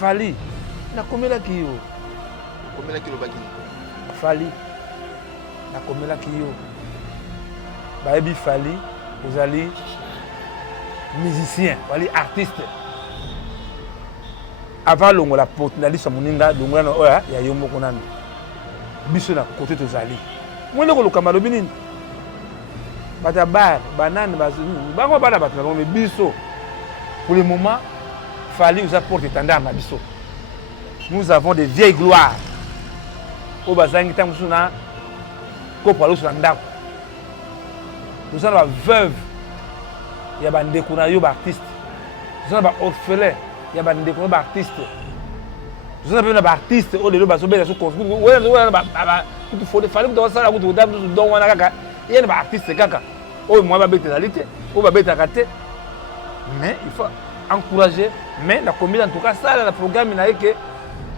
Fali nakomelaki yo komelaki lobaki Fali nakomelaki yo bayebi Fali ozali musicien wali artiste avant longola porte na liso moninga longola na oya ya yo moko nani biso na côté tozali mwende koluka malobi nini bata bar banane bango bana bato na biso pour le moment Fali usa porte étendard na biso. Nous avons des vieilles gloires au bazangi tango suna ko palo sur ndako. Nous avons la veuve ya bandeko na yo ba artiste. Nous avons ba orphelin ya bandeko na ba artiste. Nous avons ba artiste o lelo ba so bela so construire. Ouais ba tout faut Fali ko sala ko to don wana kaka. Yena ba artiste kaka. O moi ba bete réalité. O ba bete kate. Mais il faut encourager, mais la comédie en tout cas ça le programme il a que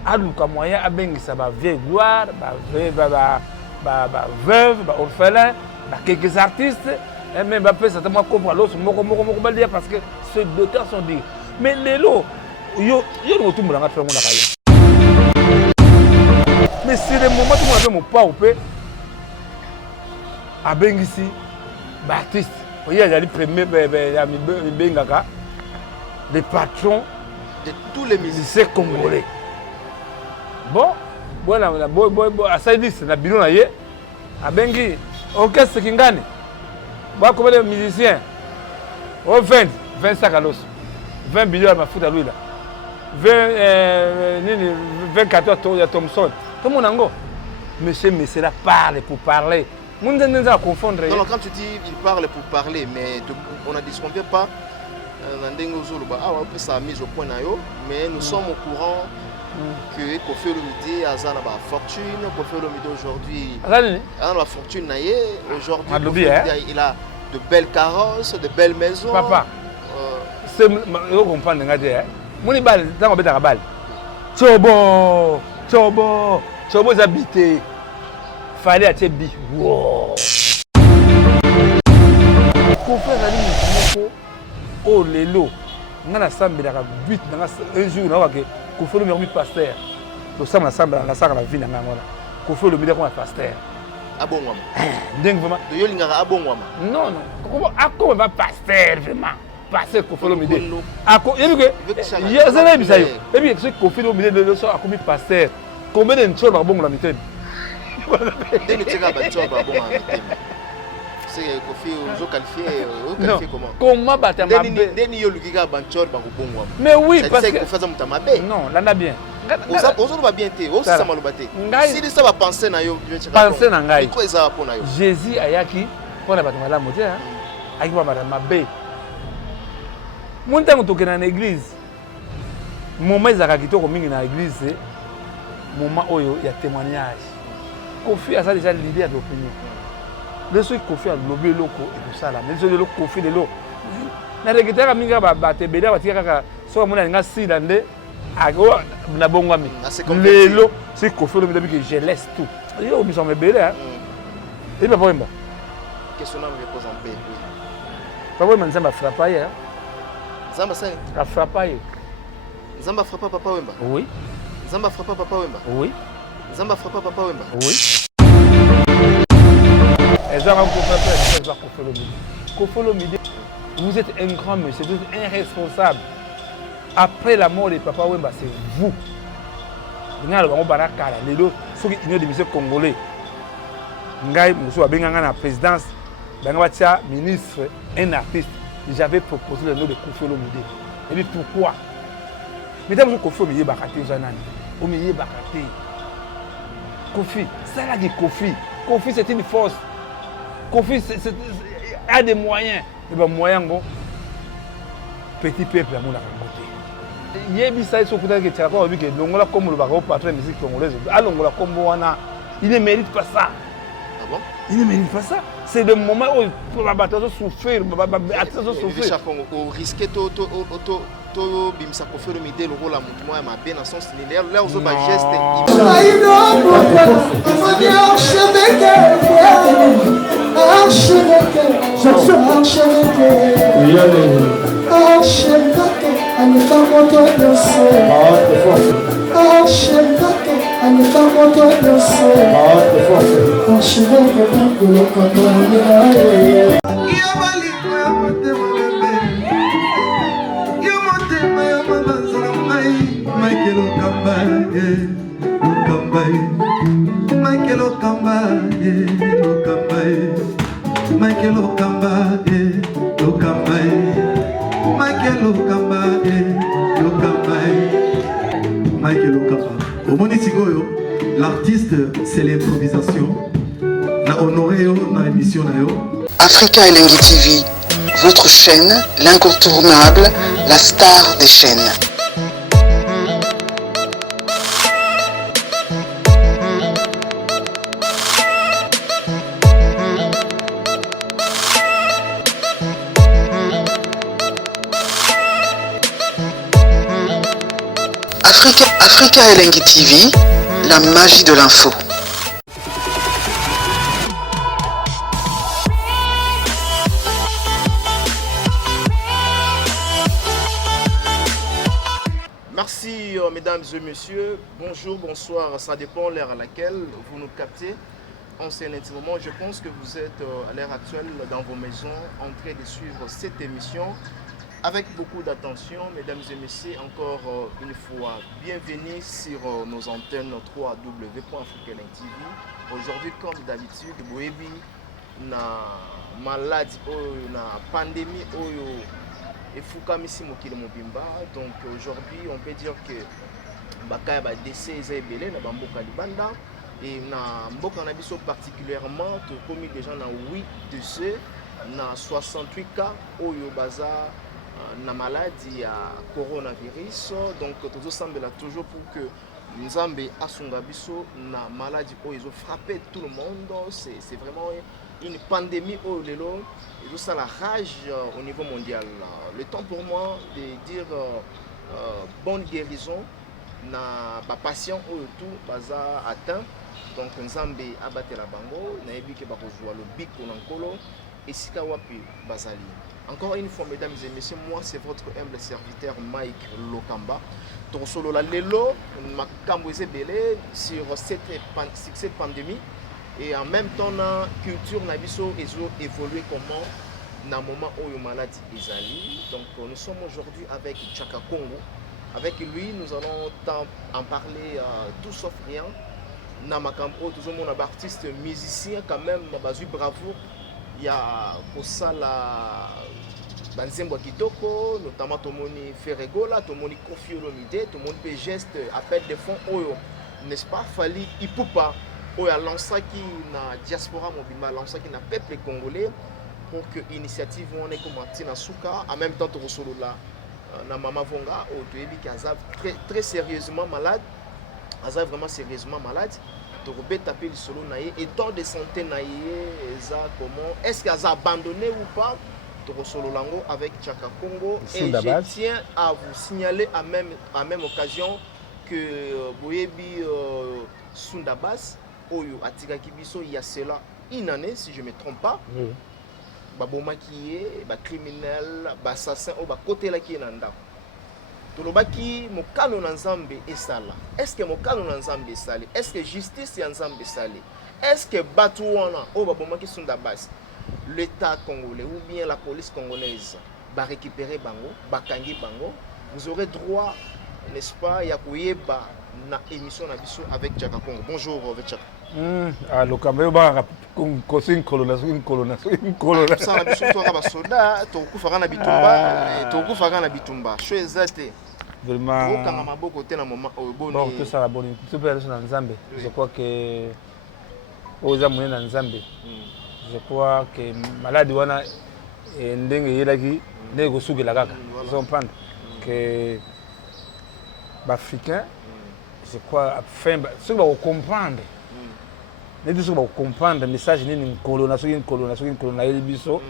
aluka moyen a bengisa ba vieille gloire ba veuve ba orphelin ba quelques artistes et même ba peut certainement comprendre l'autre moko ba dire parce que ces d'auteurs sont dit mais lelo yo no tumba nga fengo na kayo mais c'est le moment où on a mon pas au peu a bengisi ba artiste il y a les premiers ya mi bengaka les patrons de tous les musiciens congolais. Bon, voilà, à Saïdis, na bino na ye, a bengi, orchestre kingani. Bon, comme les musiciens, au 20 sacs à l'os, 20 millions à ma foute à lui là, 24 tours à Thompson. Tout le monde en go. Monsieur là parle pour parler. On ne va confondre. Non, quand tu dis il parle pour parler, mais on ne disconvient pas. On peut sa mise au point, mais nous sommes au courant que Kofi Olomide a une fortune. Kofi Olomide aujourd'hui a une fortune. Aujourd'hui, il a de belles carrosses, de belles maisons. Papa, c'est je comprends. Mon bal, dans le bal. Chobo habité. Fallait à Tchebi. Wow. Kofi Olomide. Oh lelo ngana sambela but un jour na wake ko folo mi pasteur to samba samba la saka la vie na ngona ko folo mi de ko pasteur abongwama ndeng vraiment to yolinga abongwama non ko ako ba pasteur vraiment pasteur ko folo mi de ako yebi ke yezele bisayo yebi ke ko folo mi de le so ako mi pasteur combien de ncholo ba bongola mitene deni tseka ba ncholo ba bongola mitene. Kofi qualifié comment battre ma mais oui parce que non là bien Jésus ayaki pour la battre la moitié ayaki pour battre ma bé mon temps to na église moment ezaka kitoko mingi na église moment oyo ya témoignage Kofi a ça déjà l'idée d'opinion. Les gens qui ont lobby loko et tout ça là, les gens qui ont fait de l'eau. Na regretera minga ba tebela ba tika so mona nga si dande ago na bongwami. Lelo c'est ko fait le que je laisse tout. Yo mi sont bébé hein. Et pas vraiment. Question là me pose en paix. Pas vraiment nzamba frappa hier. Nzamba ça a frappé. Nzamba frappa papa Wemba. Oui. Nzamba frappa papa Wemba. Oui. Nzamba frappa papa Wemba. Oui. Kofi Olomide, vous êtes un grand monsieur, vous êtes un responsable. Après la mort de Papa Wemba, c'est vous. Vous avez une démission congolais. Vous avez la présidence, ministre, un artiste. J'avais proposé le nom de Kofi Olomide. Et puis pourquoi? Mesdames, vous Kofi Olomide, Kofi, ça là dit Kofi. Kofi, c'est une force. Kofi a des moyens. Et bien, moyens, petit peuple, à mon côté. Il y a des gens qui ont dit que l'Ongola comme le baron patron de musique congolaise. L'Ongola comme Wana, il ne mérite pas ça. Ah bon? Il ne mérite pas ça. C'est le moment où il faut souffrir. Richard Congo, risquer to bimsa Kofi Olomide le rôle à mon à ma bien dans son style là aux autres gestes archevêque L'artiste, c'est l'improvisation. La honoré dans l'émission. Africa Elengi TV, votre chaîne, l'incontournable, la star des chaînes. Africa Elengi TV, la magie de l'info. Merci mesdames et messieurs, bonjour, bonsoir, ça dépend l'heure à laquelle vous nous captez. En ce moment, je pense que vous êtes à l'heure actuelle dans vos maisons en train de suivre cette émission avec beaucoup d'attention. Mesdames et messieurs, encore une fois, bienvenue sur nos antennes www.africaelengi TV. Aujourd'hui, comme d'habitude, boyebi na maladie na pandémie oyo efoukamisi mokili mobimba. Donc aujourd'hui, on peut dire que bakaya ba décès ezebele na bamboka libanda et na mboka na biso particulièrement to commis déjà na 8 décès na 68 cas oyo baza na maladie ya coronavirus. Donc tout semble là toujours pour que Nzambe asunga biso na maladie oyo ils ont frappé tout le monde. C'est vraiment une pandémie au lelo et tout ça la rage au niveau mondial. Le temps pour moi de dire bonne guérison na ba patient oyo tout baza atteint. Donc Nzambe abatela bango na yebi ke ba kozwa le biko na nkolo esika wapi bazali. Encore une fois, mesdames et messieurs, moi c'est votre humble serviteur Mike Lokamba. Tonsolo la lelo makambo ezebele sur cette pandémie et en même temps la culture na biso ezo évoluer comment na moment où une maladie ezali. Donc nous sommes aujourd'hui avec Tchaka Congo. Avec lui, nous allons en parler tout sauf rien. Na makambo tous mon artiste musicien quand même bazu bravoure. Il y a Kosala Banzembo Kitoko, notamment Tomoni Ferregola, Tomoni Kofi Olomide, Tomoni geste appel de fonds Oyo, n'est-ce pas? Fali Ipupa, Oyo a lancé qui na diaspora mobima, lancé qui na peuple congolais pour que l'initiative on est comme Tina Souka, en même temps to solo là na Mama Vonga, au Toyebi qui est très sérieusement malade, Aza vraiment sérieusement malade. Robert taper le solo naïe et dans de santé naïe comment est-ce qu'il a abandonné ou pas Toro solo lango avec Tchaka Congo et je tiens à vous signaler à même occasion que Boyebi Sundabas Oyo Atika Kibiso il y a cela une année si je me trompe pas babo maquillé ba criminel ba assassin au ba côté là qui est nanda Tolobaki mokano na Nzambe esala. Est-ce que mokano na Nzambe esali? Est-ce que justice ya Nzambe esali? Est-ce que batu wana o babomaki sunda base l'État congolais ou bien la police congolaise va récupérer bango, bakangi bango, vous aurez droit, n'est-ce pas, ya koyeba na émission na biso avec Tchaka Congo. Bonjour avec Tchaka. Le Cameroun ba une colonisation. Ça la biso to ba soda, to ku fara na bitumba, to ku fara na bitumba. Choisate. Vraiment. Bon, tout ça la bonne. Tout peut aller dans Nzambe. Je crois que aux amoureux dans Nzambe. Je crois que maladie wana ndenge yelaki ndenge sugi la kaka. Ils comprennent que l'Africain, je crois enfin ceux qui vont comprendre. Les gens qui vont comprendre le message d'une colonisation, biso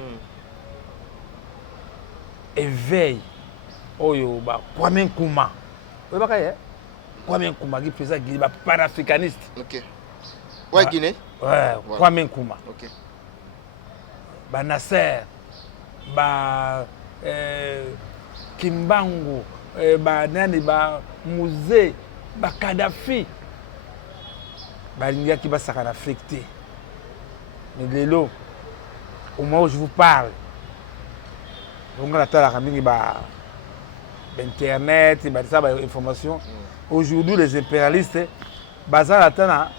éveil. Oyo ba Kwame Nkrumah. Oyo bakaye? Kwame Nkrumah qui faisait Guinée ba panafricaniste. OK. Ouais, Guinée. Ouais, Kwame Nkrumah. OK. Ba Nasser, ba Kimbangu, banani musée Kadhafi balingaki basaka na Afrique te. Mais lelo au moment où je vous parle on a la mingi internet et ça information. Aujourd'hui les impérialistes bazar atana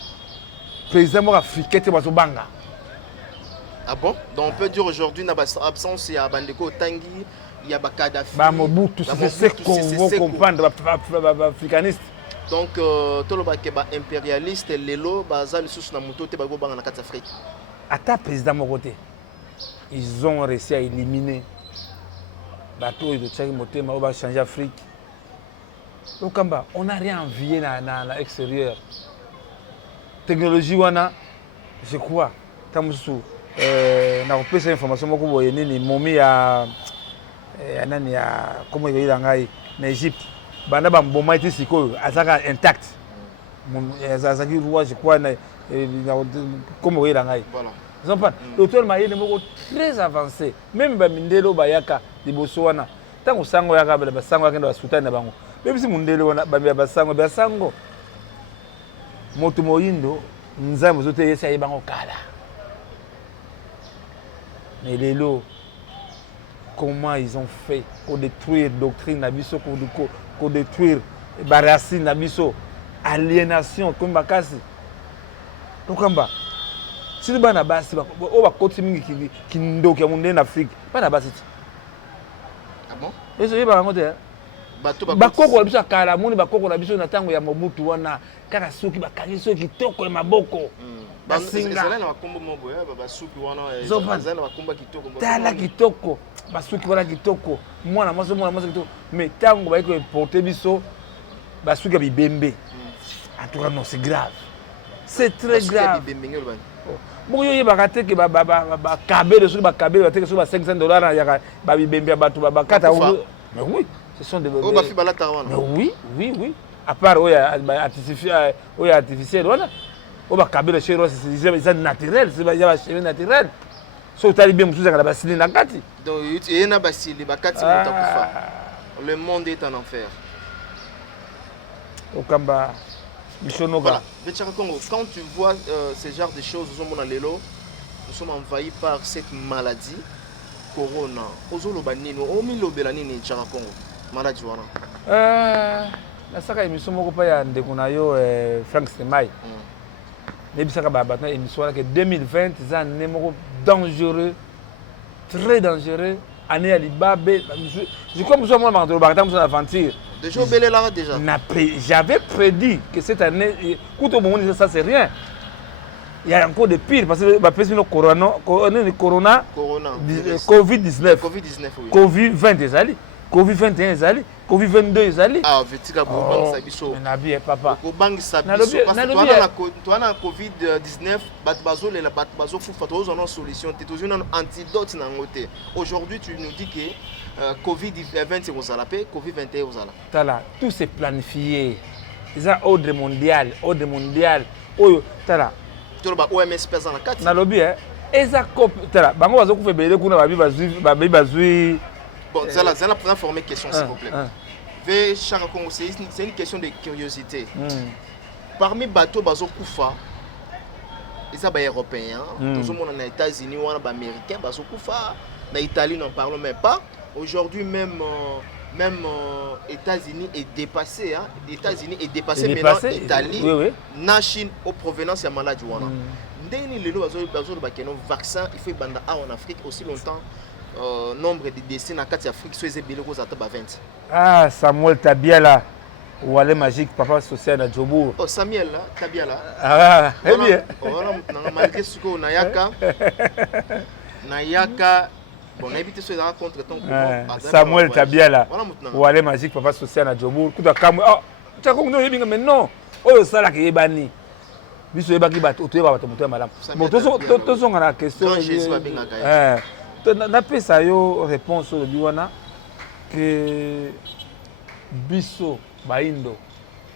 président africain te bazobanga. Ah bon? Donc on peut dire aujourd'hui na absence il y a Bandeko Tangi, il y a Kadhafi. Mobutu c'est ce qu'on veut comprendre africaniste. Donc toloba ke ba impérialiste lelo bazali sous na moto te ba banga na kati Afrique. Ata président Mokote. Ils ont réussi à éliminer bateau de Tchaki Motema, on va changer l'Afrique. Donc, on n'a rien envié dans l'extérieur. Technologie, je crois, on a repris cette information, on a une momie à comment il y a en Égypte. On a un bombe intact. Je crois, comment il y a l'auteur m'a dit très avancé. Même Mindelo Bayaka, les Botswana. Tant que Sango Yaka, le Sango Yaka, le Soudan, même si Mindelo Basango, Basango, Motomoindo, Nzam, Zote, Yesa Bango Kala. Mais les lots, comment ils ont fait pour détruire la doctrine Nabiso, pour détruire la racine Nabiso, aliénation, comme Bakasi. Donc, si tu vas basi on va continuer qui ndo qui monter en Afrique pas na basi. Ah bon? Et c'est pas ngote. Bakoko biso kala moni bakoko na biso na tango ya Mobutu wana kaka soki bakali soki kitoko ya maboko. Basinga na bakombo mobo ya basuki wana ezana bakomba kitoko. Tala kitoko basuki wana kitoko mwana maso kitoko mais tango ba ko importer biso basuki ya bibembe. En tout cas non c'est grave. C'est très grave. Bon, il y a des gens qui ont $500 mais oui, ce sont des... Mais oui, oui, oui. À part artificiel, c'est naturel, c'est naturel. So tu as bien monsieur la basili na kati. Donc il y a na basili bakati mutakufa. Le monde est en enfer. Okamba Voilà. Quand tu vois ce genre de choses, nous sommes envahis par cette maladie, Corona. Maladie. Nasaka émission moko pa ya ndeko na yo Frank Semai. Nebisaka ba batna émission que 2020 za nemoko dangereux, très dangereux. Année à Libabe, je comme ça moi dans le aventure. Déjà belé là déjà. J'avais prédit que cette année, écoute au moment ça c'est rien. Il y a encore de pire parce que bah le corona Covid-19 oui. Covid-20 des alliés. Covid-21 des alliés. Covid-22 des alliés. Ah, vetika bobang sabiso. Nabi papa. Bobang sabiso parce que toi na Covid-19 batbazo les batbazo fufa tous on a solution, tu toujours un antidote na ngote. Aujourd'hui tu nous dis que Covid-20 c'est aux alapé, Covid-21 aux alapé. Tala, tout c'est planifié. C'est un ordre mondial. Oyo tala. Tout le OMS pèse en la carte. Na lobby eza cop tala bango bazo ku febele kuna babi bazui. Bon, c'est la première question, s'il vous plaît. C'est une question de curiosité. Parmi les bateaux Bazo Koufa, ils sont européens, tous les États-Unis ou les Américains, Bazo Koufa, l'Italie n'en parlons même pas. Aujourd'hui, même États-Unis est dépassé. États-Unis est dépassé maintenant Italie, la Chine, aux provenances de maladies. Dès le vaccin, il fait banda en Afrique aussi longtemps. Nombre de décès dans l'Afrique soit élevé aux 20. Ah, Samuel Tabiala, ou aller magique, papa social à Djobour. Oh, Samuel Tabiala. Ah, très bien. On a marqué ce qu'on a Nayaka. Bon, on a évité ce contre ton Samuel Tabiala, ou aller magique, papa social à Djobour. Tout à Kamou. Oh, tu as compris, mais non. Oh, ça là qui est banni. Biso ebaki bato to eba bato moto madame. Bon, to zonga na question. Na pesa yo réponse au biwana que biso baindo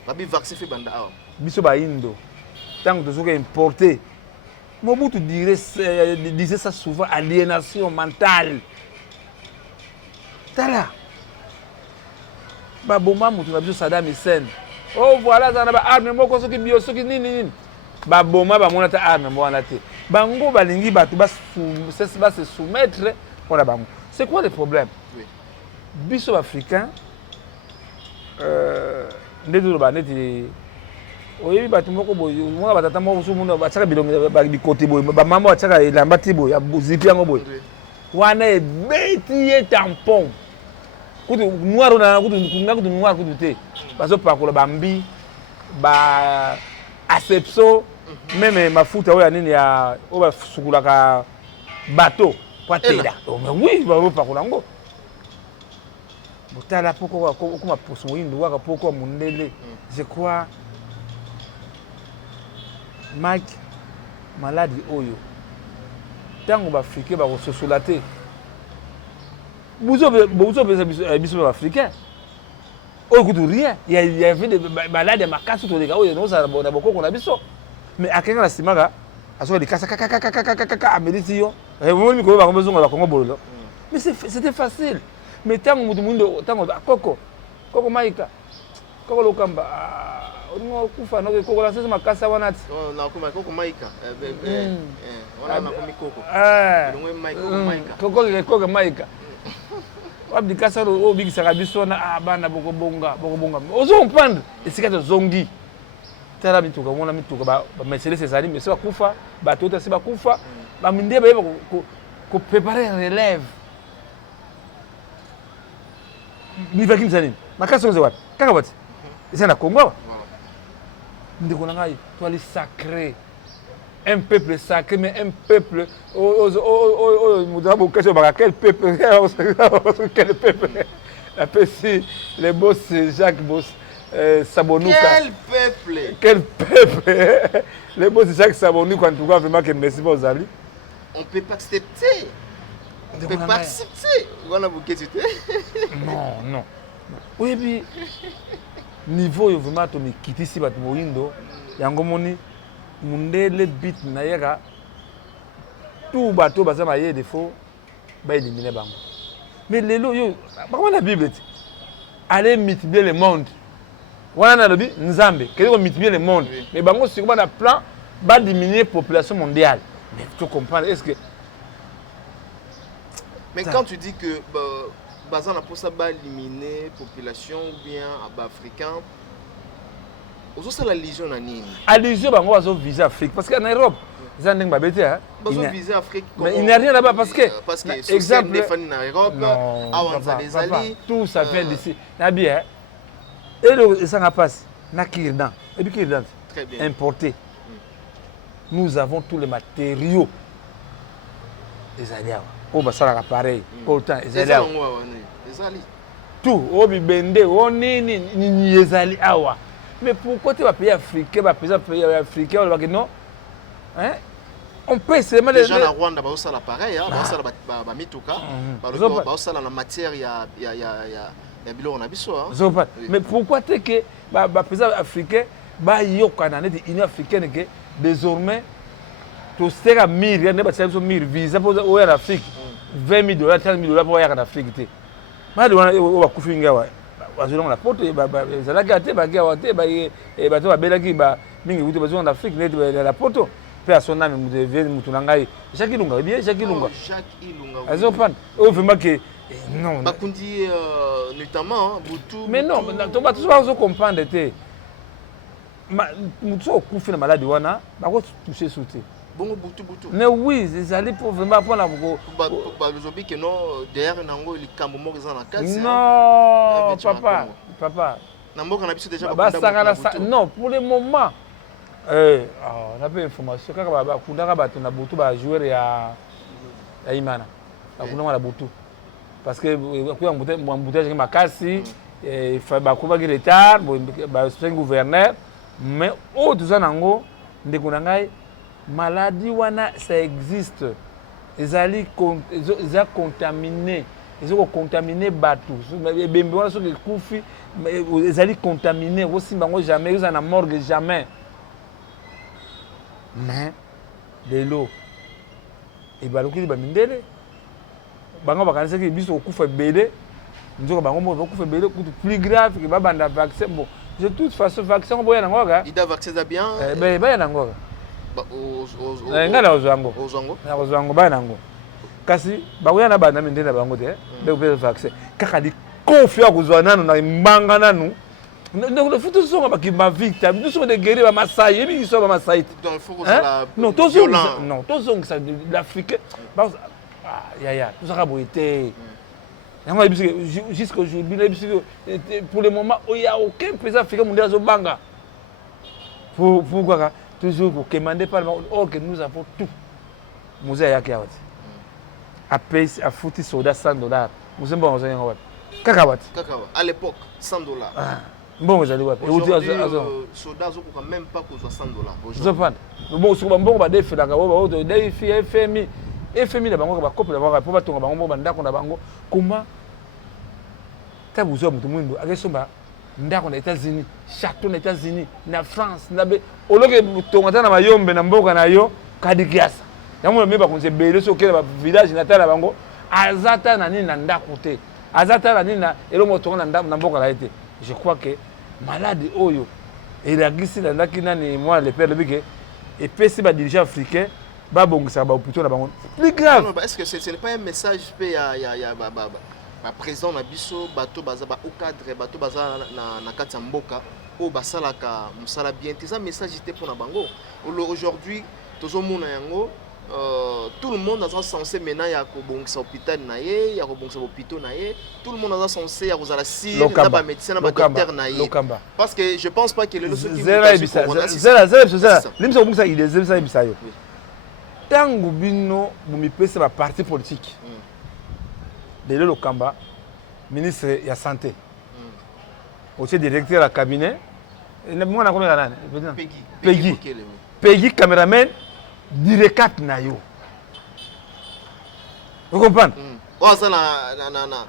babi vaccin fait banda awa biso baindo tant que tozoka importer Mobutu disait ça souvent, aliénation mentale. Tala baboma moto na biso Saddam Hussein oh voilà ça na ba arme moko soki bio soki nini baboma bamona ta arme mo wana te bango balingi bato ba se soumettre pour bango. C'est quoi le problème? Oui. Biso africain ndedo ba neti oyebi bato moko boye mona batata moko so mona bataka bilongo ba bikote boye ba mama bataka elamba ti boye zipi yango boye wana ebeti ye tampon kutu noir na kutu kunga kutu noir kutu te baso pakola bambi ba asepso même mafuta oya nini ya oba sukulaka bateau patela mais oui ba pakola ngo botala poko kuma poso moyindo waka poko mundele c'est quoi Mike maladi oyo tango ba africain ba kososola te buzo biso africain oyo kutu rien il y avait des malades makasi to leka oyo no sa na bokoko na biso mais akenga na simaka aso likasa kaka ameriti yo mo mi ko ba komezonga ba kongo bololo mais c'était facile mais tango mundo tango koko maika koko lokamba ono kufa no koko la sema makasa wana ti na kuma koko maika wana na komikoko koko maika wabdi kasaro o bigi saka biso na bana bokobonga ozo comprendre esika to zongi tala bituka mona mituka ba Mercedes ezali mais ba kufa ba tota se ba kufa ba minde ba ko préparer relève ni vakim zanini makasa ozo wat kaka wat esa na Congo ndiko na ngai to ali sacré un peuple sacré, mais un peuple. Quel peuple? Quel peuple? La PC, les boss, Jacques Boss, Sabonouka. Quel peuple? Quel peuple? Les boss, Jacques Sabonouka, en tout cas, vraiment, que merci pour vous aller. On ne peut pas accepter. On ne peut pas accepter. Non, non. Oui, puis, niveau, vraiment, tu me quittes ici, tu me windo, yangomoni. Mundele bit na yeka tout bateau baza ma yé défaut ba éliminer bango mais lelo yo ba la bible allez multiplier le monde wana na lobi nzambe kele multiplier le monde mais bango sur ba na plan ba diminuer population mondiale mais tu comprends est-ce que mais quand tu dis que baza na pour ça ba éliminer population ou bien africain c'est la légion en Nini. La légion, on va viser l'Afrique. Parce qu'en Europe, ils ont des bêtises. Ils ont visé l'Afrique. Mais il n'y a rien là-bas parce que. Exemple, les fans en Europe, tout ça vient d'ici. Bien. Et ça n'a pas. Na Kirdan. Et puis Kirdan. Importé. Nous avons tous les matériaux. Les alliés. Oh, bah ça là, pareil. Autant, les alliés. Tout. Oh, bibende. Oh, ni les alliés. Mais pourquoi tu vas payer africain, payer africain, on va dire non? Hein? On paie seulement les gens à Rwanda, bah ça l'appareil, bah ça la mituka, bah ça la matière, il y a bilo on a biso. Mais pourquoi tu que bah paysans africain, bah yo Canada, l'Union africaine que désormais tu sais à 1000, il y a des bâtiments 1000 visa pour aller en Afrique, $20,000, $30,000 pour aller en Afrique. Bah on va couper ouais. Bazolong la porte ezala gâté ba gawate ba e bato ba belaki ba mingi wuti bazonga en Afrique net la porte pe asona me muteve mutunangai Jacques Ilunga bien Jacques Ilunga azopan o vraiment que non bakundi notamment Butu mais non to ba tous pas comprendre te mutu okufi na maladie wana ba ko toucher sauter bon Butu mais oui ils allaient pour vraiment pour la ba lozobi que non derrière nango likambo moko za na kasi non papa na mboka na biso déjà ba sangana non pour le moment on a pas information kaka ba kundaka bato na Butu ba joueur ya Imana ba kundaka na Butu parce que ku embouteillage makasi ba kuba ki retard ba sen gouverneur mais autres nango ndeko na ngai maladie wana ça existe ils allaient contaminer ils ont contaminé bateau bembe wana soki kufi ils allaient contaminer aussi bango jamais ils en a morgue jamais mais de l'eau et baloki ba mindele bango bakanisa ki biso kufa bele nzoka bango mo bakufa belé kutu plus grave que babanda vaccin bon de toute façon vaccin boya nangoka ida vaccin za bien ben baya nangoka ba ngala ozango ozango na ozango baya nango kasi bakoya na bana minde na bango te be pe vaccin kaka di konfia kuzwa nanu na mbanga nanu donc futu songa bakima victime nous sommes des guerriers ba masai yebi ki so ba masai donc il faut que ça non tozonga ça l'Afrique ya tout ça boité jusqu'aujourd'hui pour le moment il n'y a aucun président africain mondial zobanga pourquoi toujours pour commander par or que nous avons tout musée ya kiawati a payer a foutu soda $100 musée bon ozanga wapi kakawati à l'époque $100 bon vous allez wapi aujourd'hui soda zo ko même pas ko $100 aujourd'hui bon sur bon ba defela ka ba auto defi FMI la bango ba couple ba po ba tonga bango ba ndako na bango comment tabuzo mutu mwindo akesomba ndako na États-Unis château na États-Unis na France na be oloke tonga na mayombe na mboka na yo kadikiasa yango me ba konse bele so kela ba village na tala bango azata na nini na ndako te azata na nini na elongo tonga na mboka na ete je crois que malade oyo elagisi na ndaki nani moi le père le bike et pesi ba dirigeant africain ba bongisa ba hôpital na bango plus grave. Non, est-ce que ce n'est pas un message pe ya ba président na biso bato baza ba au cadre bato baza na kati ya mboka o basalaka musala bien te ça message était pour na bango aujourd'hui tozomona yango tout le monde est censé maintenant ya ko bongisa hôpital na ye ya ko bongisa hôpital na ye tout le monde est censé ya kozala si na ba médecin na ba docteur na ye parce que je pense pas que le ceux qui zera limsa bongisa il des ça ibisa yo tangu bino bumipesa ba parti politique de le Kamba ministre ya santé aussi directeur la cabinet na mwana kono ya nani Peggy cameraman direct na yo vous comprenez ça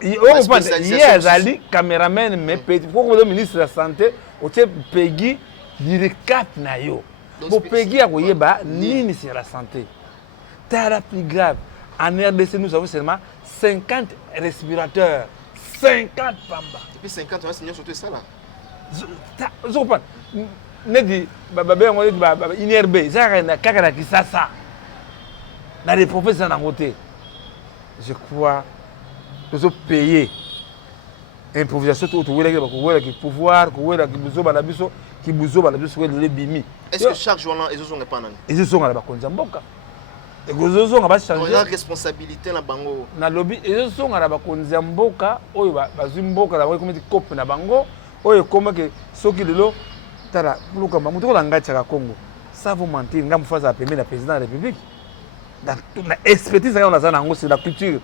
on comprend hier ali cameraman mais pourquoi le ministre de la santé aussi Peggy direct na yo pour Peggy a koyeba nini sur la santé la plus grave. En RDC, nous avons seulement 50 respirateurs. 50 pamba. Et puis 50, on va signer surtout ça là. Je comprends. Ne dit, on dit, INRB, ça n'a qu'à qui ça. Dans les professeurs en côté. Je crois que nous avons payé improvisation tout le pouvoir, qui les bimi. Est-ce que chaque journal, ils sont pas ils sont à la Bakonzamboka. Et que on va changer la responsabilité na bango na lobby et sont à la bakonzi mboka oyo bazimboka la comme cop na bango oyo comme que soki lelo tala luka mamuto la ngacha ka Congo ça vous mentir ngam face à permis la président de la République dans toute la expertise on a ça nango c'est la culture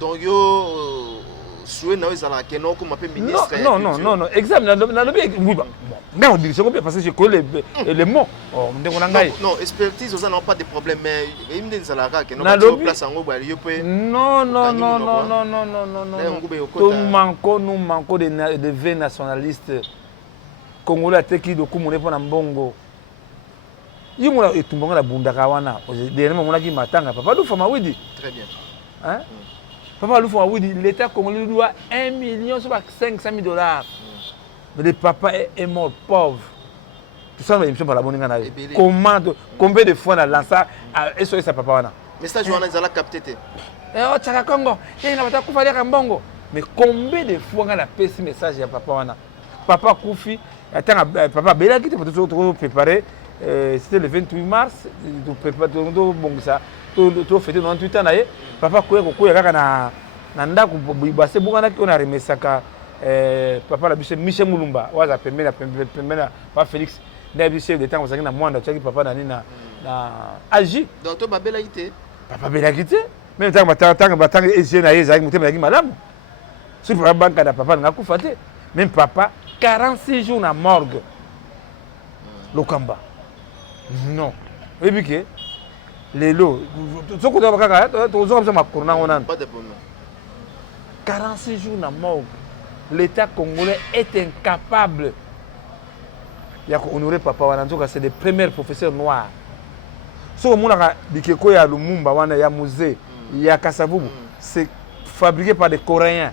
donc yo souhait na ezala keno comme appel ministre non examen na lobby oui bon non direction parce que je connais les mots non expertise on n'a pas de problème mais il me dit ça la que non place en go yo peut non nous manquons de vrais nationalistes congolais teki do kumone pona mbongo yimula etumbanga la bundaka wana dernièrement mona ki matanga papa Lufa Mawidi très bien hein papa Lufa Mawidi l'état congolais doit 1 million sur $500 000. Mais le papa est mort pauvre. Tout ça, l'émission par la bonne année. Combien de fois on a lancé et sur sa papa? Mais ça, je vais aller capter. Oh, Tchaka Congo, il n'a pas de faire un bongo. Mais combien de fois on a fait ce message à papa? Papa Koufi, attends, papa Bela qui était pour préparer. C'était le 28 mars. Tout préparer tout bon ça. Tout fêter 98 ans. Papa Koué, na nanda kubibase bungana qui on a remis ça. Papa la biche Michel Moulumba waza pembena pas Félix na biche de temps osaki na mwanda tsaki papa na nina na agi donc to babela ité papa bela ité même tant batanga ese na yeza ki mutema ki malamu sur papa banka da papa nga kufa te même papa 46 jours na morgue Lokamba non et puis que lelo soko to bakaka to zo ma corona onan pas de problème 46 jours na morgue. L'État congolais est incapable d'honorer papa Wananzoka, c'est les premiers professeurs noirs. Ce que monaka bikeko ya Lumumba wana ya musée ya Kasavubu, c'est fabriqué par des Coréens.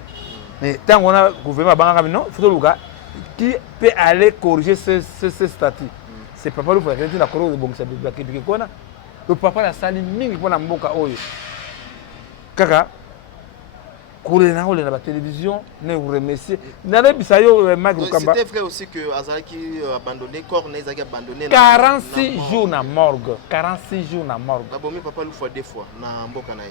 Mais tant qu'on a gouvernement bangaka non, il faut le gars qui peut aller corriger ce statut. C'est papa lui faut que la coro de bon ça de qui kona. Le papa la sali mingi pour la mboka oyo. Kaka Koulena ou la télévision, ne vous remerciez. N'allez bisayo Magu Kamba. C'était vrai aussi que Azaki abandonné, Cornez a abandonné. 46 jours na morgue. 46 jours na morgue. D'abord, papa lui fois deux fois na mboka naï.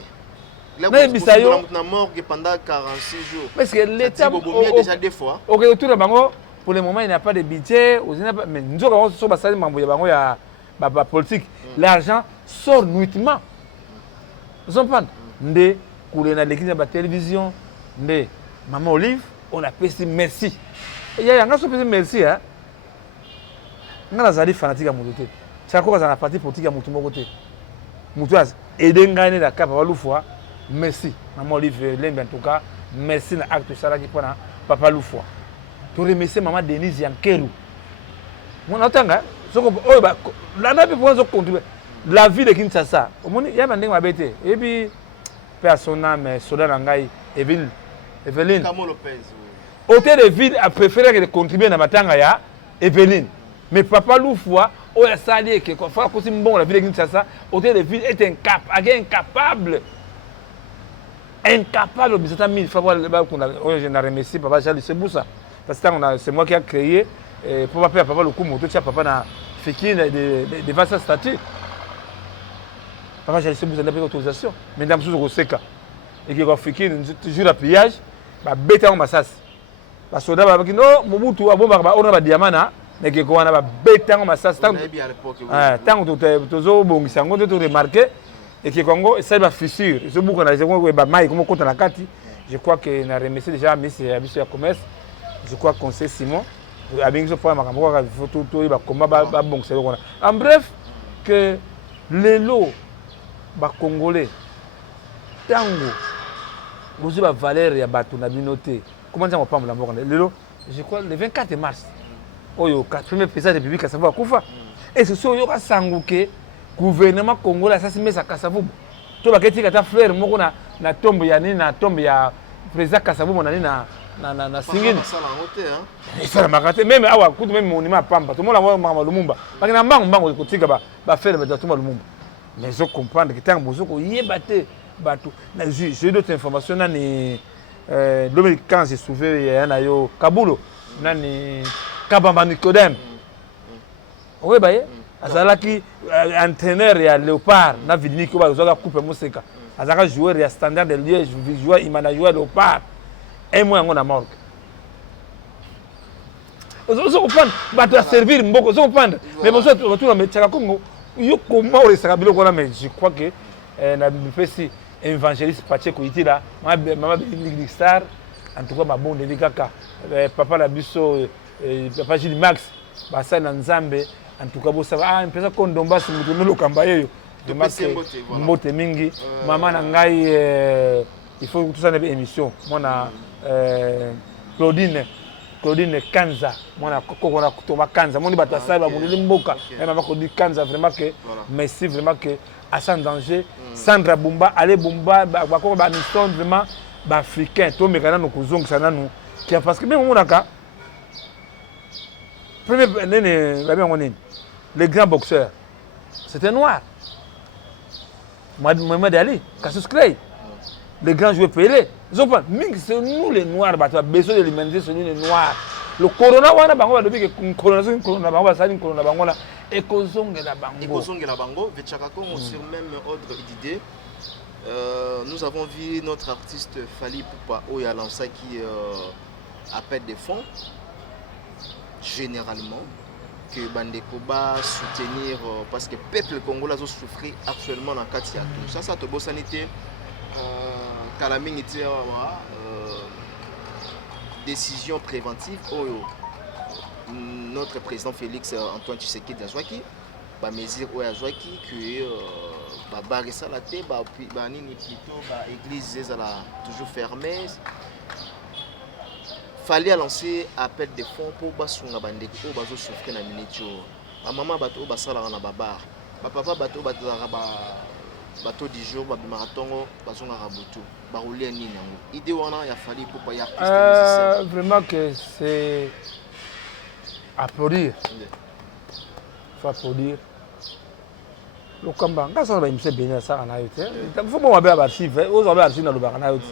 Là, bisayo na morgue pendant 46 jours. Parce que l'État déjà deux fois. Ok, autour de Bango, pour le moment, il n'y a pas de budget. Mais nous avons sur Bassali Mambo Bango, il y a la politique. L'argent sort nuitement. Vous comprenez? Ndé Koulena l'équipe de la télévision, Ndé Maman Olive, on a payé merci. Il y a un gars qui a payé merci. On a des fanatiques à mon côté. Chaque fois, on a la partie politique à mon côté. Moutouaz, aider à gagner la cape à Loufoua, merci. Maman Olive, en tout cas, merci à l'acte Sarah qui prend Papa Loufoua. Tu remercies Maman Denise Yankerou. Mon entend, la vie de Kinshasa, il y a un dingue à bêter. Et puis, personne n'a soda Nangai, Evelyne. Camo Lopez. Hôtel de ville a préféré contribuer à Matanga, Evelyne. Mais Papa Loufoua, on a sali que quand faut bon la ville de Kinshasa, Hôtel de ville est incapable. Incapable de faire 1000 fois je n'ai remercié Papa Charles Seboussa. Parce que c'est moi qui a créé pour Papa le coup moto, Papa n'a fait qui devant sa statue. Papa Charles Seboussa n'a pas d'autorisation. Mesdames sous Roseka. Et qui a fait qui toujours à pillage, bah bête en massas. Parce que là, non, Mobutu a bon on a diamant mais qui a un bête en massas. Tant que tu as bon, ils sont remarqué. Et que Congo, c'est la fissure. Ce bouc, on a dit comment compte la carte. Je crois que on a remercié déjà Monsieur Abissou Commerce. Je crois qu'on sait Simon. Avec ce point, il faut tout comment bon c'est en bref que les lots congolais tango vous avez valeur ya bato na binoté. Comment ça on parle la les lots je crois le 24 mars. Oyo 4e président de la République ça va kufa. Et ce sont yo ka sanguke gouvernement congolais ça se met à Kasavubu. To baketi kata fleur moko na tombe ya nini na tombe ya président Kasavubu na nini na singini. Ça la route hein. Ça la makate même awa kutu même monument pamba. Tout le monde mama Lumumba. Parce que na mbango ko tika ba faire ba tout Lumumba. Mais je comprends que tant bozoko yebate bato na j'ai d'autres informations na ni 2015 j'ai soulevé yana yo Kabulo na ni Kabamba Nicodème. Oui baye azalaki entraîneur ya Léopard na Vidini ko ba zoka coupe Moseka azaka joueur ya Standard de Liège joueur Imana joueur Léopard un mois ngona morgue ozo comprendre bato a servir mboko ozo comprendre mais bonso tu na metaka Congo yo comment on sera bilo kona mais je crois que na bipesi évangéliste Pacheco itila mama Big Star en tout cas ma bon de kaka papa la biso papa Gilles Max basa na Nzambe en tout cas ça va mpesa kondomba simutu no lokamba yeyo de marque mbote mingi mama na ngai il faut tout ça na émission mona Claudine Kanza mona koko na kutoba Kanza moni bata sala ba mboka mama ko di Kanza vraiment que merci vraiment que à sans danger Sandra Bumba allez Bumba ba ko ba mission vraiment ba africain to mekana no kuzonga sana no parce que même mona ka premier les grands boxeurs, c'était noir. Mohamed Ali, Cassius Clay, les grands joueurs Pelé. C'est nous les noirs, qui avons besoin de l'humanité, c'est nous les noirs. Le corona, on a depuis que le corona, et la bango, sur même ordre d'idée. Nous avons vu notre artiste Fali Poupa Oya Lança qui appelle des fonds. Généralement que Bandekoba soutenir parce que le peuple congolais a souffert actuellement dans le cadre de tout ça te beau sanité décision préventive notre président Félix Antoine Tshisekedi Azwaki ba mesure Azwaki que ba barrer ça la tête ba nini plutôt ba église toujours fermée. Fallait lancer appel de fonds pour basunga bandeko bazo souffrir na minitio. Ma maman bato basala na babar. Ma papa bato batala ba bateau du jour ba marathon bazonga rabutu ba rouler nini yango idée wana ya fali pour pas y artiste vraiment que c'est applaudir faut applaudir le combat nga ça va imse bien ça na yote faut bon ba archive aujourd'hui archive na lobaka na yote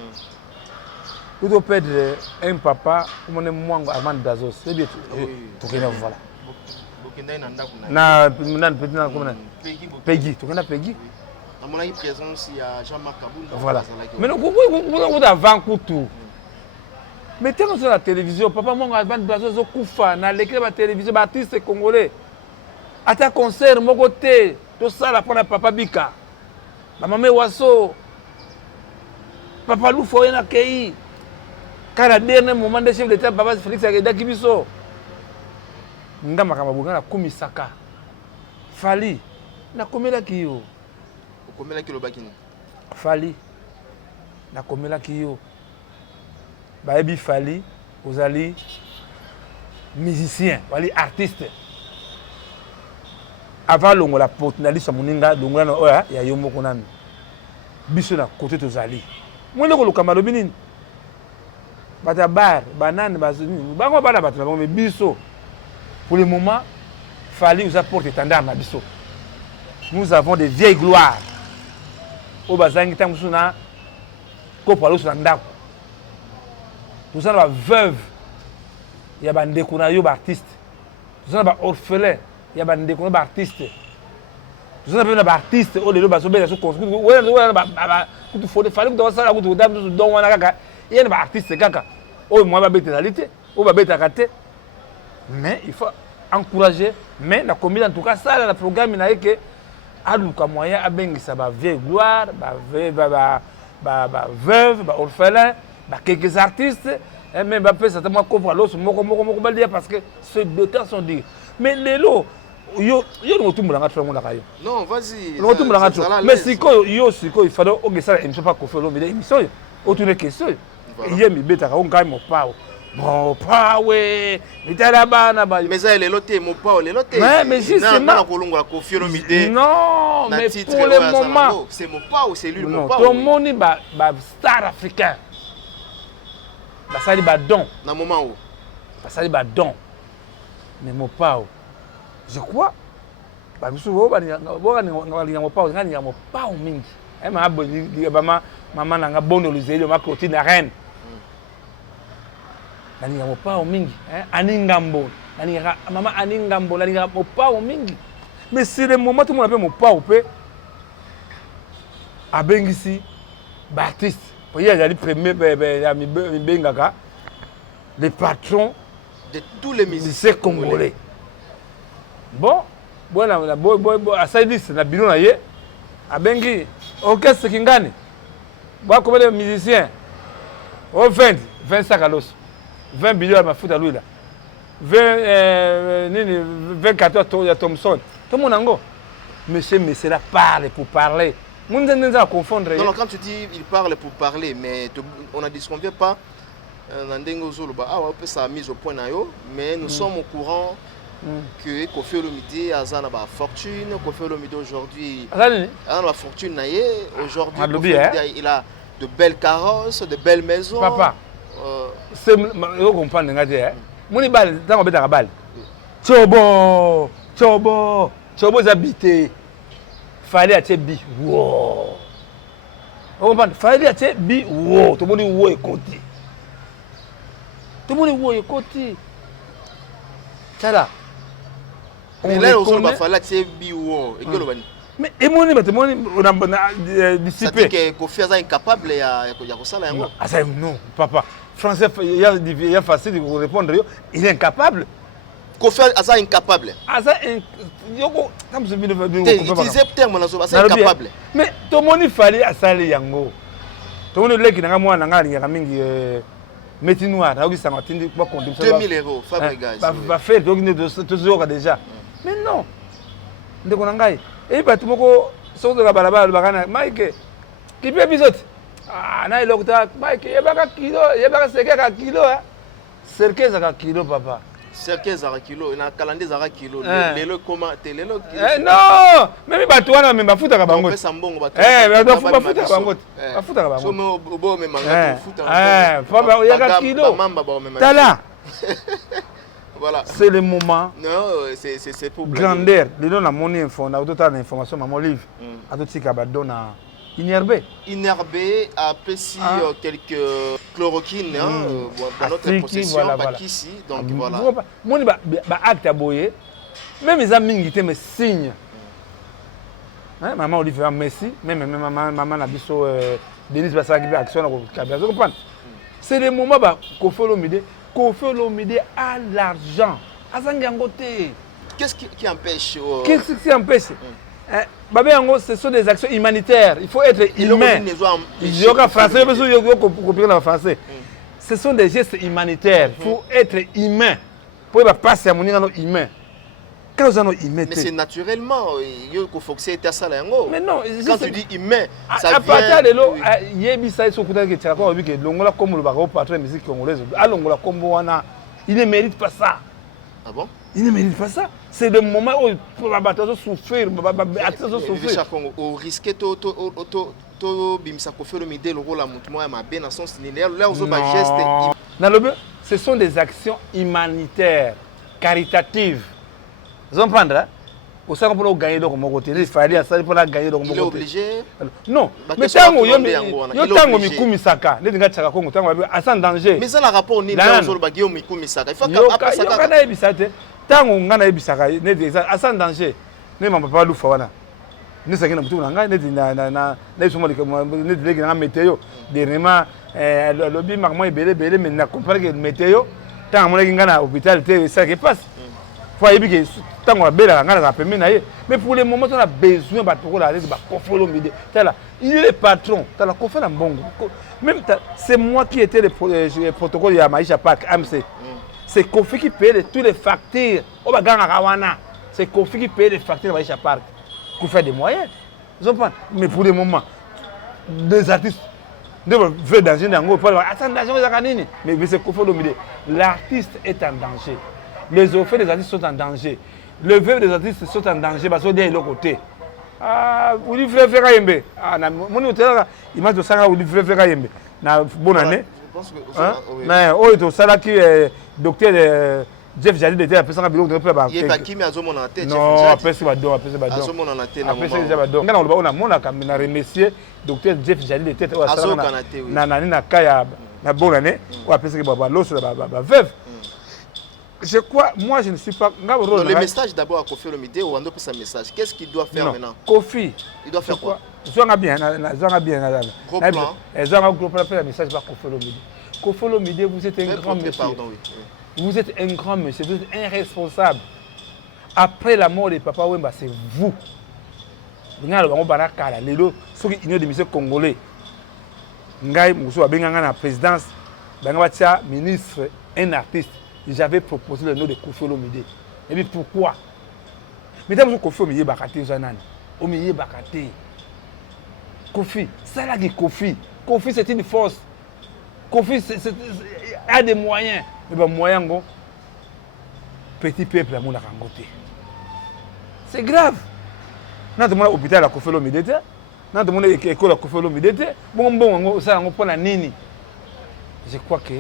tout au perdre un papa comme on mwango Armand Dazos c'est bien tout kena voilà na petit na comme Peggy tout kena Peggy à mon avis présence il y a Jean-Marc Kaboul voilà mais vous avant tout mais tant sur la télévision papa mwango Armand Dazos kufa na l'écran de télévision artiste congolais ata concert moko te to sala pona papa Bika maman Waso papa Lufo na kei car à dernier moment de chef d'État papa Félix Akeda Kibiso ngama kama bungana kumisaka fali na komela kiyo komela kilo bakini fali na komela kiyo baebi fali ozali musicien wali artiste avant longola potenaliste moninga longola oya ya yombo konami biso na côté tozali mwele ko lokama lobi nini bata bar banane bazini bango bana bato bango mais biso pour le moment fallait nous apporter étendard na biso nous avons des vieilles gloires au bazangi tangu suna ko palo suna ndako tout ça ba veuve ya bande kuna yo ba artiste tout ça ba orphelin ya bande kuna ba artiste tout ça ba artiste o lelo baso bela so construire ouais ba kutu fode fallait que ça la kutu dam don wana kaka il y a des artistes kaka oh moi ba bétalité oh ba bétakate mais il faut encourager mais la commune en tout cas ça le programme na que aluka moyen abengisa ba vieille gloire ba veuve ba orphelin ba quelques artistes et même ba peut certainement couvrir l'autre moko ba dire parce que ces deux temps sont dits mais lelo yo no tumulanga tro mona kayo non vas-y no tumulanga tro mais siko yo siko il fallait ogesa émission pas couvrir l'autre émission autour question hier mi beta ka ngai mo pao mon pawe mitala bana ba mais ça les lotés mon pawe les lotés mais justement na kolongola Koffi Olomide non mais pour le moment c'est mon pawe c'est lui mon pawe tout le monde ba star africain ba sali ba don na moment où ba sali ba don mais mon pawe je crois ba biso ba ni mo pawe ngani ya mo pawe mingi e ma aboli ba mama nanga bono luzeli ma côté na reine nani ya mopao mingi aningambo nani ya mama aningambo nani ya mopao mingi mais c'est le moment tout le monde appelle mopao pe abengisi ba artiste pour y aller premier ya mi bengaka les patrons de tous les musiciens congolais bon bona asaidis na bino na ye abengi orchestre kingani ba combien de musiciens au 25 à l'os 20 billions à ma foot à lui là 24 à Thompson tout le monde en go monsieur là parle pour parler on ne doit confondre non quand tu dis il parle pour parler mais on a dit qu'on vient pas Nandengo Zulu ah on peut ça mise au point na yo mais nous sommes au courant que Koffi Olomide a zana ba fortune Koffi Olomide aujourd'hui a la fortune na ye aujourd'hui il a de belles carrosses de belles maisons papa c'est yo comprendre ngati moni bal tango betaka bal chobo zabité fallait atie bi wo on comprendre fallait atie bi wo to moni wo ekoti to moni wo ekoti tala mais là on va fallait atie bi wo ekelo bani mais emoni batemoni on a dissipé ça dit que Koffi est incapable ya kosala yango ah non papa français il y a facile de répondre il est incapable Koffi est incapable yoko comme je viens de utiliser terme nazo c'est incapable mais tout monde il fallait asali yango tout monde leki nanga mwana nanga linga mingi métier noir na okisa matindi kwa contribution 2000 € Fabregas va faire donc toujours déjà mais non ndeko nangai et batu moko sozo ka balabala bakana Mike kipe bizoti na ilokta Mike yebaka kilo yebaka sekeka kilo serkeza ka kilo papa cercle zara kilo na calendrier zara kilo lelo comment te lelo non même bato wana même bafuta ka bango pesa mbongo bato bafuta ka bango bafuta ka bango so me bo me manga futa fa ba ya ka kilo mamba ba me tala voilà c'est le moment non c'est pour grandeur lelo na moni info na auto na information maman livre atotika ba dona Inerbé a pris quelques chloroquine dans notre possession, ici, donc voilà. Moi, acte à boyer, même les amis qui me signent. Maman Olivier merci, même maman n'a pas Denise Bassaki action c'est le moment qu'on fait l'omidé à l'argent. À Zangangote. Qu'est-ce qui empêche Qu'est-ce qui empêche ce sont des actions humanitaires. Il faut être humain. Ce sont des gestes humanitaires. Il faut être humain. Pour passer à mon humain. Quand vous êtes humain, mais c'est naturellement. Il faut que c'est ça. Mais non. Quand tu dis humain, ça à partir de l'eau, il y a des choses qui il ne mérite pas ça. Ah bon? Il ne mérite pas ça. C'est le moment où il faut souffrir. Au risque ce sont des actions humanitaires, caritatives. Vous comprenez? Au sein pour gagner donc mon côté, il fallait ça pour gagner donc mon côté. Il est obligé. Non, mais tango yo tango mikumi saka, ne dinga chaka kongo tango à danger. Mais ça la rapport ni dans zolo bagio mikumi saka. Il faut qu'après ça kana ebisate, tango ngana ebisaka ne dinga à danger. Ne mamba pas lufa wana. Ne saki na mutu nanga ne dinga na somo ne dinga na météo. Dernièrement lobby marmo ebele mais na comprendre que météo tango mona ngana hôpital te ça qui passe. Mais pour le moment, on a besoin de il est le patron. C'est moi qui étais le protocole de Maïcha Park AMC. C'est Kofi qui paye tous les factures. C'est Kofi qui paye les factures de Maïcha Park. Pour faire des moyens. Mais pour le moment, des artistes. Mais c'est Kofi Olomide. L'artiste est en danger. Les offres des artistes sont en danger. Le vœu des artistes sont en danger parce qu'ils sont de l'autre côté. Ah, vous dites frère Ferraïmbe. Ah, mon hôtel, il m'a dit ça, vous dites frère Ferraïmbe. Bonne année. Je pense que mais oh, il ça là qui est docteur Jeff Jalil était à personne bureau de prépa. Il est pas qui mais à mon tête. Non, après c'est badon, après c'est badon. À mon tête na après c'est badon. Ngana on a mon na remercier docteur Jeff Jalil était à ça na kaya na bonne année. Ou après c'est baba l'os baba veuve. Je crois, moi je ne suis pas. Non, le message d'abord à Kofi Olomide ou Ando sa message. Qu'est-ce qu'il doit faire maintenant? Kofi. Il doit faire quoi? Zona bien. Gros plan. Zona gros plan le message par Kofi Olomide. Kofi Olomide, vous êtes un grand monsieur. Vous êtes un grand monsieur, vous êtes un responsable. Après la mort de Papa Wemba, c'est vous. Vous avez le ceux qui ignorent des messieurs congolais. Ngai Moussou a bien la présidence. Bangawatia, ministre, un artiste. J'avais proposé le nom de Kofi Olomide. Et puis pourquoi? Mesdames, vous Kofi Olomide Bakate Zanani. Olomide Bakate. Kofi, ça là qui Kofi. Kofi c'est une force. Kofi a des moyens. Mais ben moyens go. Petit peuple à mon rangoté. C'est grave. N'a demandé hôpital à Kofi Olomide. N'a demandé école à Kofi Olomide. Bon ça on prend la nini. Je crois que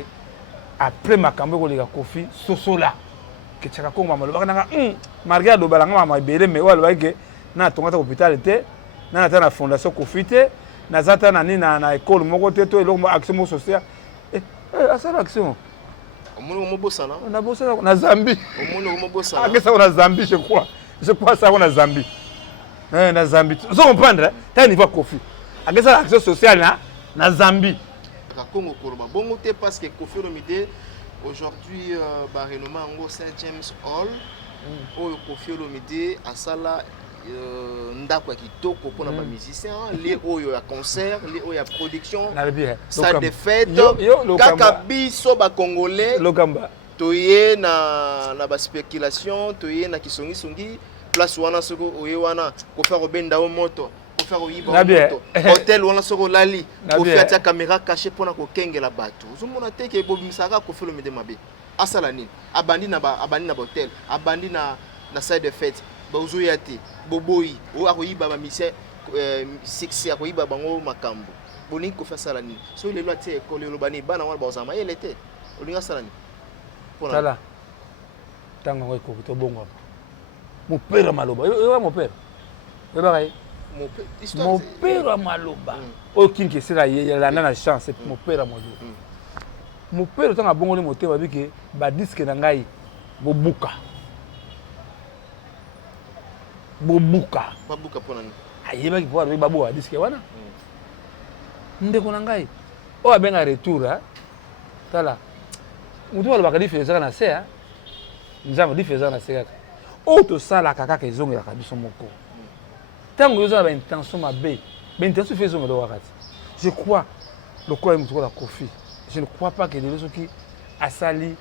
après ma campagne de Kofi Sosola que tu as comme maman Marga do balanga mama belé mais wala ke na tonga hôpital était na ta na fondation Kofi te na zata na ni na école moko te to eloko action sociale asa action omuno mobosana na bosana na Zambie omuno mobosana ah que ça na Zambie je crois ça on a Zambie na Zambie vous comprendre ta niveau Kofi ah que ça action sociale na Zambie Congo Koroba. Bon, parce que Kofi Olomide aujourd'hui renommé en Saint James Hall. Kofi Olomide a sala ndako kitoko pour les musiciens, les oyo ya concert, les oyo ya production, salle de fête. Kaka biso ba congolais. Lokamba. Toye na ba spéculation, toye na kisongi songi, place wana soko oye wana ko faire obenda o moto. Hôtel on a soko lali pour faire ta caméra cachée pour na ko kengela bato. Zomona te ke bobimisaka Kofi Olomide mabe. asala nini abandi na hotel abandi na salle de fête bazoya te boboyi o akoyiba ba mission succès akoyiba bango makambo bolingi kofa asala nini so lelo atie ekole olobani bana wana bazama yele te olingi asala nini tala ntango yango ekoki tobongwama mopere maloba oyoka mopere oyebaka ye mopere maloba oyo kinki esila yelanda na chance mopere maloba mopere ntango abongoli motema abiki badiske na ngai bobuka mpona nini ayebaki mpo alobi babuka badiske wana ndeko na ngai oyo abenga retour tala mutu alobaka life ezaka na se nzambe life ezaka na se kaka oyo tosalaka kaka ezongelaka biso moko ntango oza na baintention mabe baintention fe ezongela wakati je crois lokola ye mutu kola Kofi je ne crois pas que lelo soki asali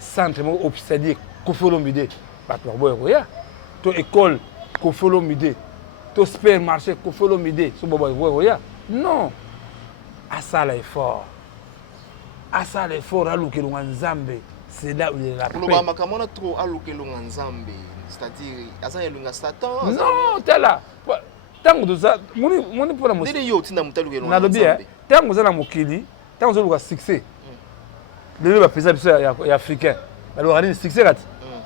centre moko obsédie Kofi Olomide bato baboya koya to école Kofi Olomide to supermarché Kofi Olomide so baboya koya non asala effort alukelunga nzambe c'est là où il y a la paix. Loba makamona trop alukelunga nzambe c'est-à-dire asa elunga Satan non tala tango doza moni pona mo ndiri yo tinda mutalukelunga nalobi tango za na mokili tango zo luka succès lelo ba pesa biso ya africain alors ni succès kat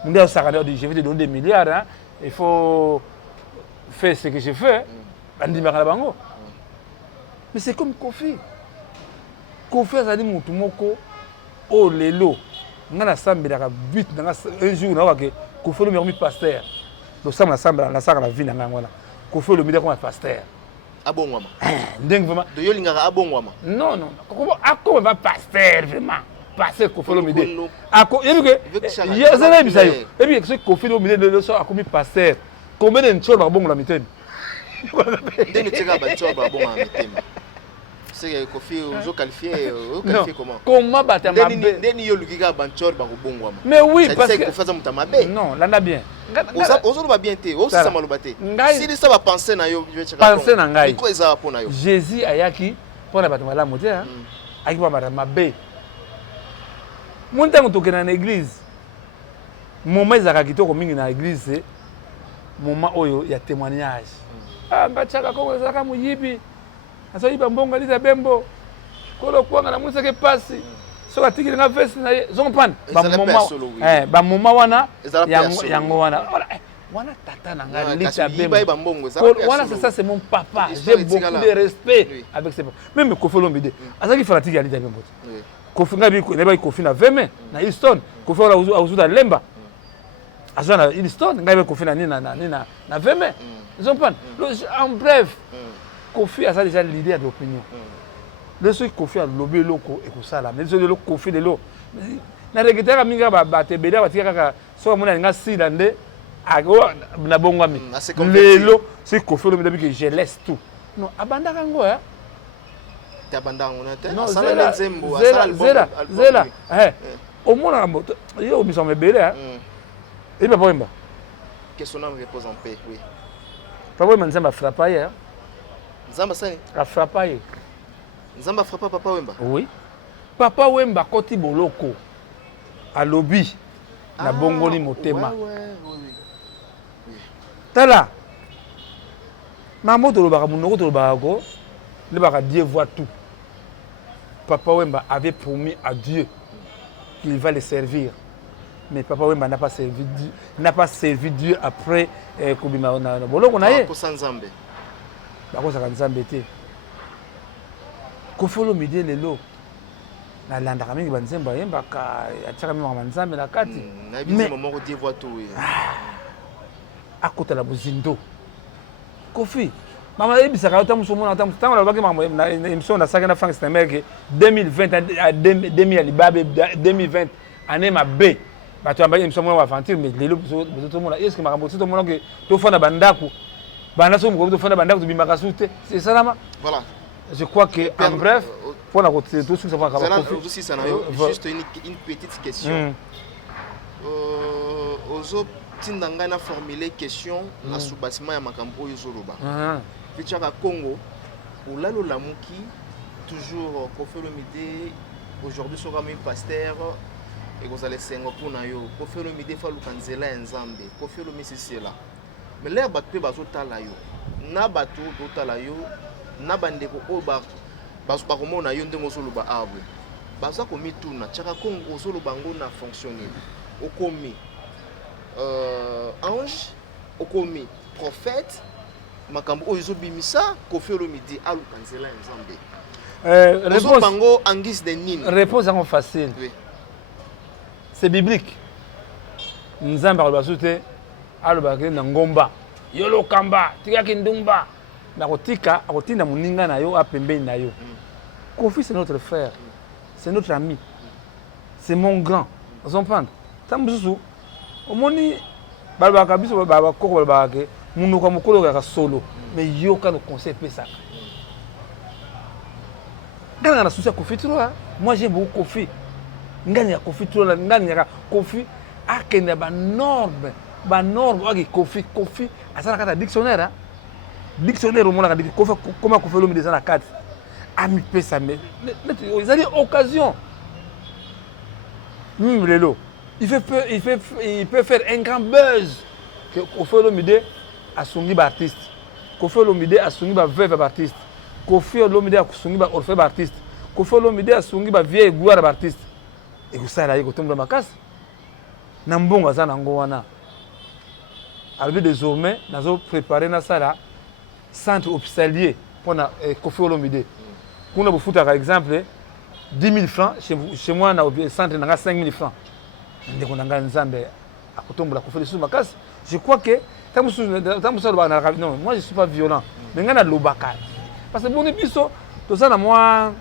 mundi asaka dit je vais te donner des milliards hein il faut faire ce que je fais bandi makala bango mais c'est comme Kofi azali mutu moko o lelo nga nasambelaka but nanga un jour nakake Kofi Olomide pasteur losamba nasaka na vie nanga wana Kofi Olomide comme pasteur abongwama ndenge vraiment de yolingaka abongwama non akoma ba pasteur vraiment pasteur Kofi Olomide yebi ke yezela bisayo yebi ke Kofi Olomide lelo so akomi pasteur combien de ncholo bakabongola miteni ndenge tika bancholo bakabongola miteni c'est Kofi ozo qualifié comment batamabe ndeni yolukika bancholo bakobongwama mais oui parce que Kofi aza mutamabe non landa bien ozo ba bien te ozo sama lobate si ça va penser na yo penser na ngai ko eza pona yo Jésus ayaki pona bato malamu te ayaki pa batamabe montango tokena na église moment ezaka kitoko mingi na église moment oyo ya témoignage mbachaka koko ezalaka moyibi azoyiba mbongo liza bembo kolo kwanga na museke pasi soka tikili nga vesi na ye zongpana ba moma wana yango wana wana tata na nga liza bembo wana c'est mon papa j'ai beaucoup de respect avec ses parents même Kofi Olomide azaki fanatique ya liza bembo Kofi ngabi neba Kofi na veme na Houston Kofi wala uzuda lemba azana Houston ngabi Kofi na na veme zongpana en bref Kofi a déjà l'idée d'opinion. Le seul Kofi a lobé loko et ça là. Mais le Kofi de l'eau. Na regretera minga ba te beda ba tika ka so mona nga silande ago na bongwami. Lelo c'est Kofi le depuis que je laisse tout. Non, abanda kango hein. Tabanda ngona te. Non, asala nzembo, zela. Au mona moto yo mi sont bébé hein. Et pas wemba. Que son âme repose en paix, oui. Pas wemba nzamba frappa hier. Nzamba sani a frappé. Nzamba frappa Papa Wemba. Oui. Papa Wemba koti boloko. A lobby na bongoli motema. Oui. Tala. Maman to lobaka munoko to lobaka ko. Le baka Dieu voit tout. Papa Wemba avait promis à Dieu qu'il va le servir. Mais Papa Wemba n'a pas servi Dieu après Kobima na boloko na ye. Ko sanzambe. Bakozaka nzambe te Kofi Olomide lelo nalandaka mingi banzembo ayembaka atiaka mimaka banzambe na kati mais moko Dieu voit tout akotala bozindo Kofi mama yebisaka yo tamuso mona tango alobaki na émission na saka na Frank Steinberg 2020 à 2000 ya libabe 2020 année mabe bato yambaki émission mona aventure mais lelo bozotomona est-ce que makambo totomona ke tofanda bandako voilà. Je crois que, en bref, pour la côté tout ce que ça va juste une petite question. Ozo tindangana formuler question na sous-bâtiment ya makambo yozoloba. Fichaka Congo, Oulalo Lamuki, toujours Kofi Olomide, aujourd'hui sera même pasteur et vous allez Singapour na yo ko faire le midi fa lukanzela nzambe ko faire le misisi là mais l'air bat pe bazotala yo na batu totala yo na bandeko o ba bazo komona yo ndenge ozoloba abwe baza komituna Chaka Congo ozoloba ngo na fonctionner okomi ange okomi prophète makambo oyo ezobimisa ko faire le midi a lukanzela nzambe réponse facile. Oui. C'est biblique. Nzamba alobasute alobake na ngomba. Yolo kamba, tika kindumba. Na kotika, akotinda muninga na yo apembeni na yo. Kofi c'est notre frère. C'est notre ami. C'est mon grand. Vous comprenez? Tambusu. Omoni balbaka biso baba koko balbaka munuka mukolo ka solo. Mais yo ka no conseil pesa. Quand on a souci à Kofi trop, moi j'aime beaucoup Kofi. Ngani ya Kofi trop, ngani ya Kofi. Ah qu'il y a une norme, Kofi, à ça la dictionnaire, dictionnaire au monde a dit Kofi comment Kofi l'homme des ans à 4. Ami pesa mais ils ont des occasions. Lelo, il peut faire un grand buzz que Kofi l'homme des à son artiste. Kofi l'homme des à son veuve artiste. Kofi Olomide a sungi ba orphe artiste. Kofi Olomide a sungi ba vieille gloire artiste. Et que ça là il tombe makasi. Na mbongo za na ngo wana. Alors désormais nazo préparer na sala centre hospitalier pour na Kofi Olomide. Kuna bofuta par exemple 10 000 francs chez moi na centre na 5 000 francs. Ndeko nanga nzambe akotombola Kofi le sous makasi. Je crois que non, moi je suis pas violent. Mais ngana lobaka. Parce que bon biso to ça na moi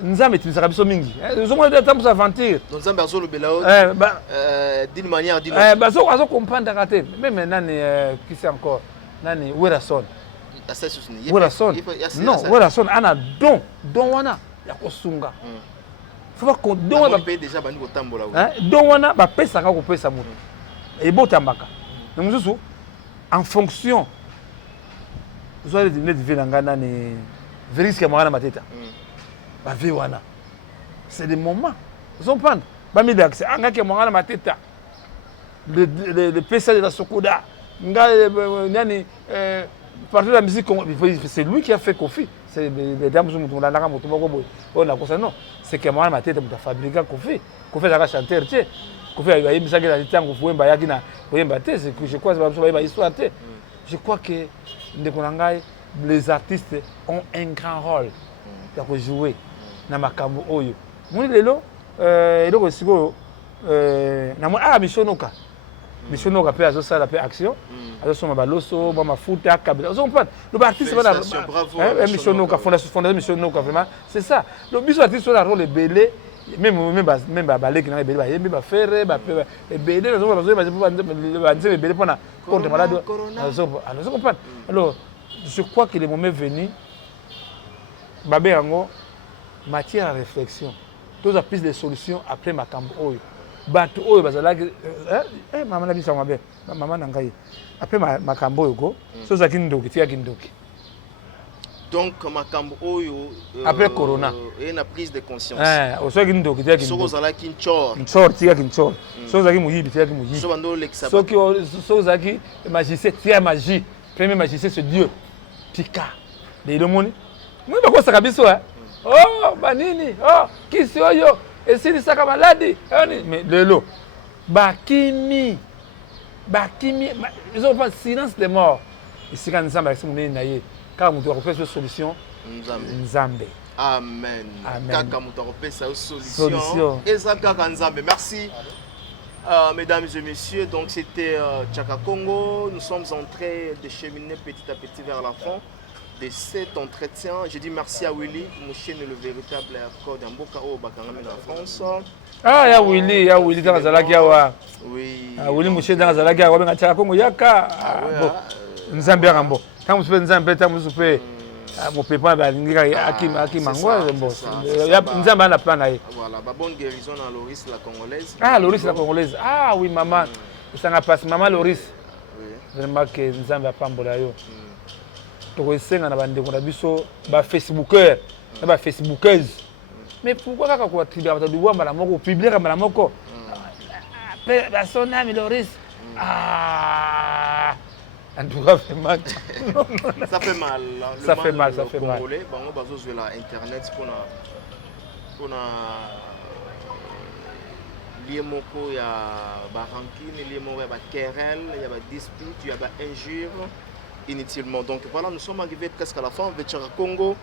nzambe timisaka biso mingi zo mo temps pour aventure nzambe azolo belao d'une manière d'une bazo azo comprendre raté même nani qui c'est encore nani Werason non Werason ana don wana ya kosunga faut pas qu'on don wana déjà bani ko tambola don wana ba pesa ka ko pesa mutu et botambaka donc mususu en fonction vous allez dire que vous ni vérifier moi na mateta ba vie wana c'est des moments vous comprenez ba mi d'accès anga ke moi na mateta le pesa de la Sokoda nga nani partout de la musique c'est lui qui a fait Kofi c'est les dames mutu la naka mutu boko boy on a cosa non c'est que moi na mateta muta fabriquer Kofi za chanteur tu Kofi a eu misaki la tango fuemba yaki na fuemba te c'est que je crois ça ba histoire te je crois que les artistes ont un grand rôle pour jouer dans makambo oyo. Moni lelo eloko siko na mo mishonoka. Mishonoka pe azo sala pe action. Azo soma baloso, ba mafuta kabila. Vous comprenez? Le artiste va mishonoka fondation mishonoka vraiment, c'est ça. Le biso artiste a un rôle belé même balé qui na belé ba yembe ba faire ba belé na zo ba belé pour na contre malade. Vous comprenez? Alors je crois que le moment est venu, Babé Yango, matière à réflexion. Tous plus de solutions après Makambo Oyo. Bato Oyo, maman a dit ça, maman Nangaï. Après Makambo Oyo, c'est ça qui nous donne. Donc, Makambo Oyo, après Corona, il y a une prise de conscience. Au soit qui nous donne, qui nous donne. Qui magie. Premier magicien, c'est Dieu. Pika. De monde. Moi, je pense que c'est oh, banini. Oh, qui c'est yo? Et c'est ça comme maladie. Mais de l'eau. Bakimi. Ils ont pas silence des morts. Et c'est quand nous sommes avec ce monde naïe. Car nous devons faire une solution. Nzambe. Amen. Kaka nous devons faire une solution. Et ça, Kaka Nzambe. Merci. Mesdames et messieurs, donc c'était Chaka Congo. Nous sommes en train de cheminer petit à petit vers la fin de cet entretien. Je dis merci à Willy, Mouchen le véritable accord d'Amboka au Bakangame en France. Ah, il y a Willy dans la Zalakia. Oui. Willy Mouchen dans la Zalakia, on a Chaka Congo Yaka. Nzambe Rambo. Quand vous faites Nzambe, vous faites mon pépin Aki Mangwa. Nzambe a plan. Voilà, bonne guérison à Loris la Congolaise. Ah, Loris la Congolaise. Ah oui, maman. Ça n'a pas maman Loris. Vraiment que Nzambe a pambola yo. Donc, on a des Facebookers, des Facebookeuses. Mais pourquoi kaka ko triba ba duwa mbala moko publier mbala moko? La sona Loris. Ah. En tout cas, fait mal. Ça fait mal. Ça fait mal, ça fait mal. Bango bazo sur la internet pour lié moko ya ba rancune, lié moko ya ba querelle, ya ba dispute, ya ba injure inutilement. Donc voilà, nous sommes arrivés presque à la fin. Vetchara Congo.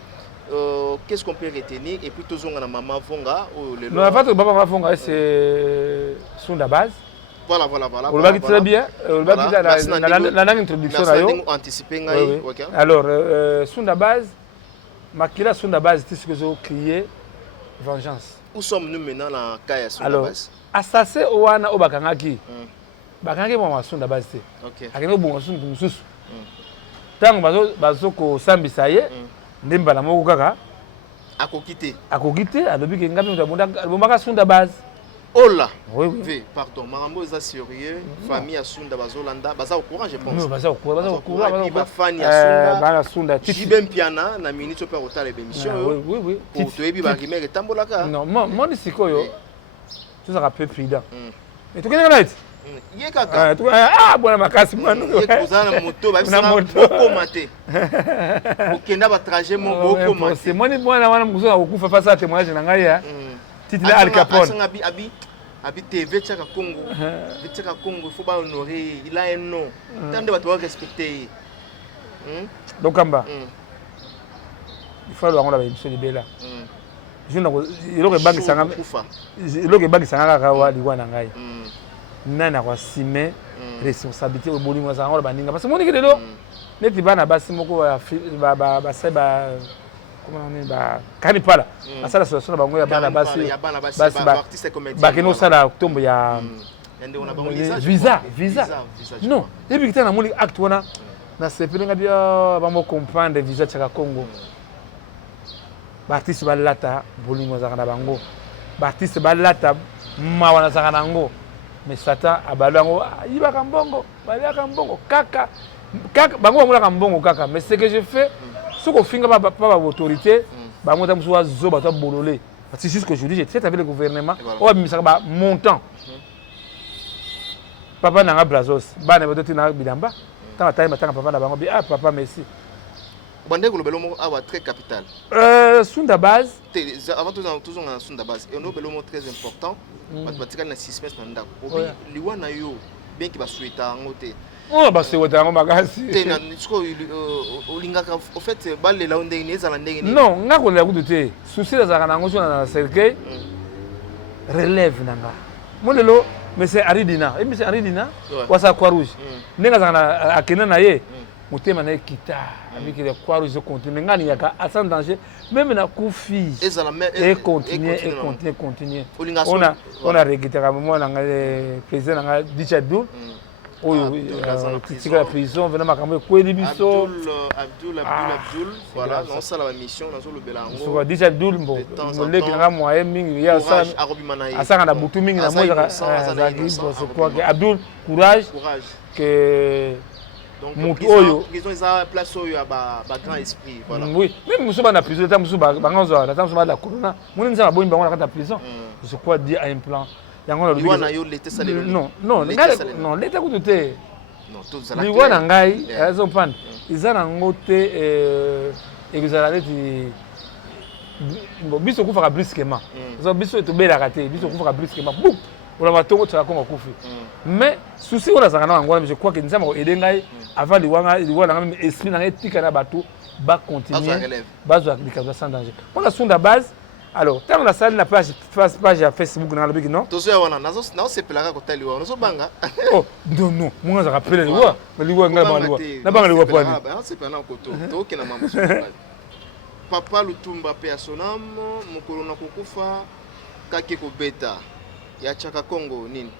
Qu'est-ce qu'on peut retenir et puis tous on a maman Vonga ou le non, en fait, maman Vonga c'est Sunda Base. Voilà. On va très bien. On va la introduction là. Anticiper OK. Alors Sunda Base, Makila Sunda Base, c'est ce que j'ai crié vengeance. Où sommes-nous maintenant dans Kaya Sunda Base? Assassin Owana Obakangaki. Bakangaki mama Sunda Base. OK. Akeno bongo Sunda mususu. Tango bazo ko sambisa ye. Ndemba la moko kaka akokite alobi ke ngami mutabunda bombaka Sunda Base. Oh là. Oui. Pardon, Marambo est sérieux, famille à Sunda Bazolanda, baza au courant je pense. Non, baza au courant. Ba fani à Sunda. Sunda. Jibem piana na minute per hôtel émission. Oui. Pour te ebi ba rimere tambolaka. Non, moi ni sikoyo. Tu ça rappelle prudent. Mais tu connais là? Kaka. Bwana makasi mwana. Kozana moto ba bisa boko mate. Okenda ba trajet mon boko mate. C'est moi ni bwana wana mkuzo akufa face à témoignage na ngai ya. Titila Al Capone. Abi TV Tchaka Congo. Tchaka Congo, il faut pas honorer, il a un nom. Tant de doit respecter. Donc Kamba. Il faut avoir la émission de Bella. Je n'ai pas de banque sanga. Il y a banque sanga kawa liwana ngai. Nana kwa sime responsabilité au bolingo za ngolo baninga parce que moni kedelo neti bana basi moko ba seba comment on est ba kanipala asala solution bango ya bana basi ba artiste comédien ba kino sala tombo ya ndé on a ba visa non et puis kitana moni acte wana na sepelinga dia ba mo comprendre visa Tchaka Congo ba artiste ba lata bolingo za kana bango ba artiste ba lata mawana za kana ngo. Mais Satan a balango, il va kambongo, kaka, bango va kambongo kaka. Mais ce que je fais, ce qu'on fait pas l'autorité, bango tam soit zoba tam bololé. Parce que c'est ce que je dis, j'étais avec le gouvernement, on va mettre ça montant. Papa n'a pas brazos, bana va te na bilamba. Tant taille matin papa na bango bi papa merci. Bande ko belomo awa très capital. Sunda Base, avant tout en Sunda Base, et on a belomo très important. Matematika na 6 meses na ndako. Obi liwana yo bien ki ba souhaita ngote. Ba souhaita ngo makasi. Tena nitsko olingaka au fait balela ondenge ni ezala ndenge ni. Non, ngako la kuduté. Souci la zaka nango na cercueil. Relève nanga. Molelo mais c'est Aridina. Et c'est Aridina wa sa croix rouge. Nenga zaka akena na ye. Motema na kita avec les croix rouge continue ngani yaka sans danger même na kufi et continuer on a regretté quand même on a président na Dichadou oyo tika la prison venant makambo kweli biso Abdul voilà on ça la mission na zo lobela ngo so Dichadou mbo moleki nga moyen mingi ya ça asanga na butu mingi na moya c'est quoi Abdul courage que donc prison ça place oyo ba grand esprit voilà oui même musuba na prison tamusu ba nganzo na tamusu ba la corona moni nza ba bango na kata prison je crois dire à un plan yango na liwana yo l'été salé non l'été ko tuté non tout ça la liwana ngai raison pan izana ngote ezala leti biso kufa brusquement zo biso to bela raté biso kufa brusquement bouc on va tongo Tchaka Congo kufi mais souci on a ça na ngwana je crois que nzama ko aider ngai avant liwana même esprit na etika na bato ba continuer bazo application sans danger on a Sunda Base alors tant la salle na page à Facebook na lobi non tozo wana nazo se pelaka ko tali wana so banga oh non moi ça rappelle liwa mais liwa ngai ba liwa na banga liwa pwani c'est pas na koto to ke na mambo Sunda Base Papa Lutumba pe asonam mukolo na kokufa kake ko beta ya Tchaka Congo nini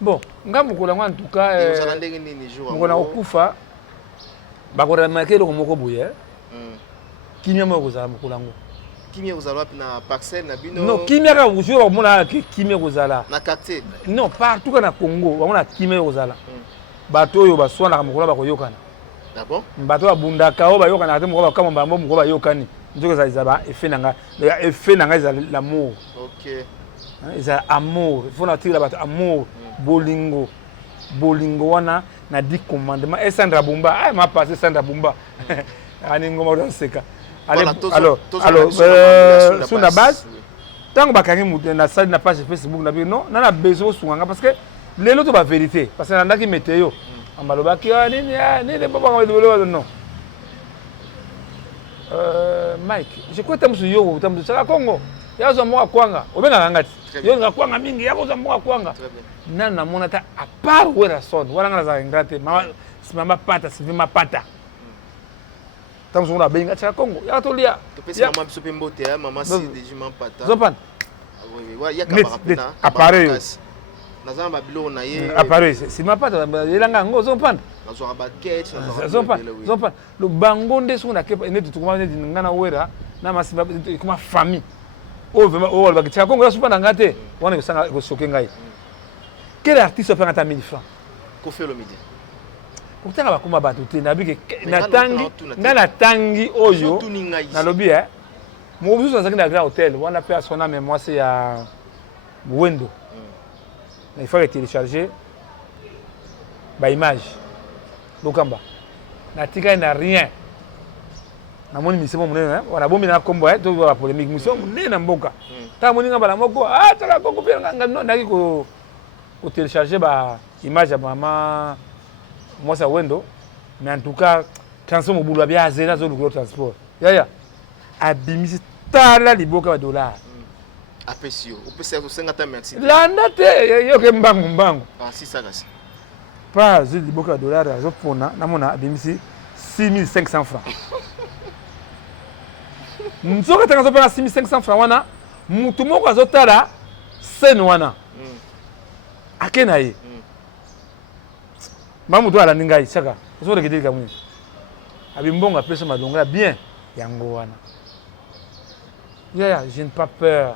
bon ngamukolo en tout cas nous allons ndenge nini jour mukolo na kokufa bakora marquer le moko boye kimia moko za mukolo ngo kimia kozala na parcelle na bino non kimia ka jour mona kimia kozala na quartier non partout na Congo bamona kimia kozala bato oyo baswana ka mukolo bakoyokana d'accord bato abundaka o bayokana ate moko bakama mbambo moko bayokani nzoka ezaba effet nanga effet nanga ezala l'amour OK ezala amour il faut natira bato amour bolingo wana na 10 commandements et Sandra Bumba ah m'a passé Sandra Bumba ani ngoma do seka alors sur la base tant bakangi mutu na salle na page Facebook na non na besoin sunganga parce que lelo to ba vérité parce que nandaki météo ambaloba ki nini nini papa ngalo non Mike je crois que tu yo tu sala Congo ya zo mo kwanga obenga ngati yo ngakwanga mingi ya zo mo kwanga nana mona ta à part wera son wala ngala za ngate mama pata si ma pata tamu zona benga cha Congo ya to lia to pesa mama biso pembote ya mama si dejiment pata zopan oui ya ka barapena appareil naza babilo na ye appareil si ma pata yelanga ngo zopan nazo ba catch zopan le bango nde suna ke ne tukuma ne ngana wera na masiba kuma famille o vraiment o ba cha Congo ya supa na ngate wana kusanga kusoke ngai quel artiste fait 1000 francs Koffi Olomide ukutanga bakuma bato te nabike natangi oyo nalobi mobusu azaki na grand hôtel wana pe asona mais moi c'est ya Wendo il faut télécharger ba image lokamba natika na rien na moni misemo munene wana bombi na kombo to ba polémique misemo munene na mboka ta moni ngamba la moko tala Congo pe nganga naki ko télécharger ba image ya mama moi ça Wendo mais en tout cas chanson mobulu bien zéro zo le transport ya abimisi tala liboka ba dollar apesio upesa 50 merci landa te yo ke mbangu ah si ça kasi pas zo liboka ba dollar zo pona na mona abimisi 6500 francs nzoka tanga zo pona 6500 francs wana mutu moko azotala scène wana akena ye mamu to ala ningai saka so de kidika mwe abimbonga pesa madonga bien yango wana ya je n'ai pas peur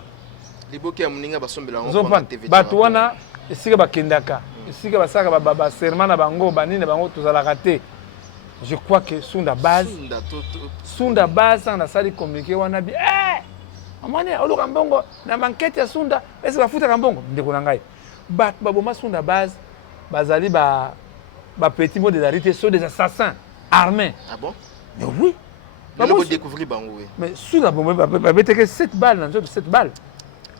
liboki ya muninga basombela ngo na TV bato wana esika bakendaka esika basaka ba serment na bango banine bango tozala raté je crois que Sunda base na sali communiquer wana bi amane oluka mbongo na banquette ya Sunda est-ce bafuta kambongo ndeko na ngai ba baboma Sunda base bazali ba petit mot de la réalité sont des assassins armés. Ah bon? Mais oui. Mais vous découvrez bango oui. Mais sous la bombe ba que 7 balles dans 7 balles.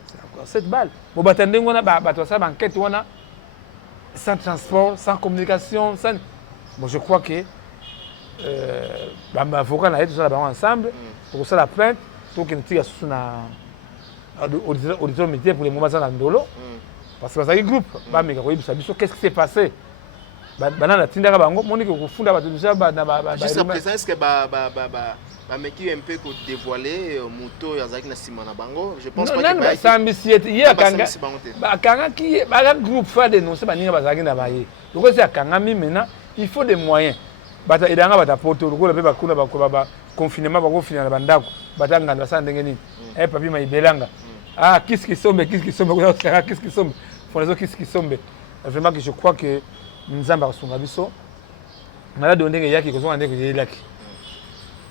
C'est encore 7 balles. Bon batande ngona ba to ça banquette wana sans transport, sans communication, sans bon je crois que ba avocat na tout ça là ensemble pour ça la plainte pour que nous tire sous na auditeur métier pour les moments dans ndolo. Parce que ça y groupe ba meka ko yibisa biso qu'est-ce qui s'est passé? Banana tindaka bango moni ko funda bato bisa ba na juste à présent est-ce que ba meki un peu ko dévoiler moto ya zaki na sima na bango je pense pas que ba ça ambitieux hier kanga ba kanga qui ba groupe fa dénoncer ba ninga bazaki na baye donc c'est kanga mi maintenant il faut des moyens bata edanga bata poto ko pe ba kuna ba confinement ba ko finir na bandako batanga na sa ndenge nini papi maibelanga qu'est-ce qui sombe qu'est-ce qui sombe font les autres qu'est-ce qui sombe vraiment que je crois que nzamba kasunga biso mala donde yaki kozonga ndeko yelaki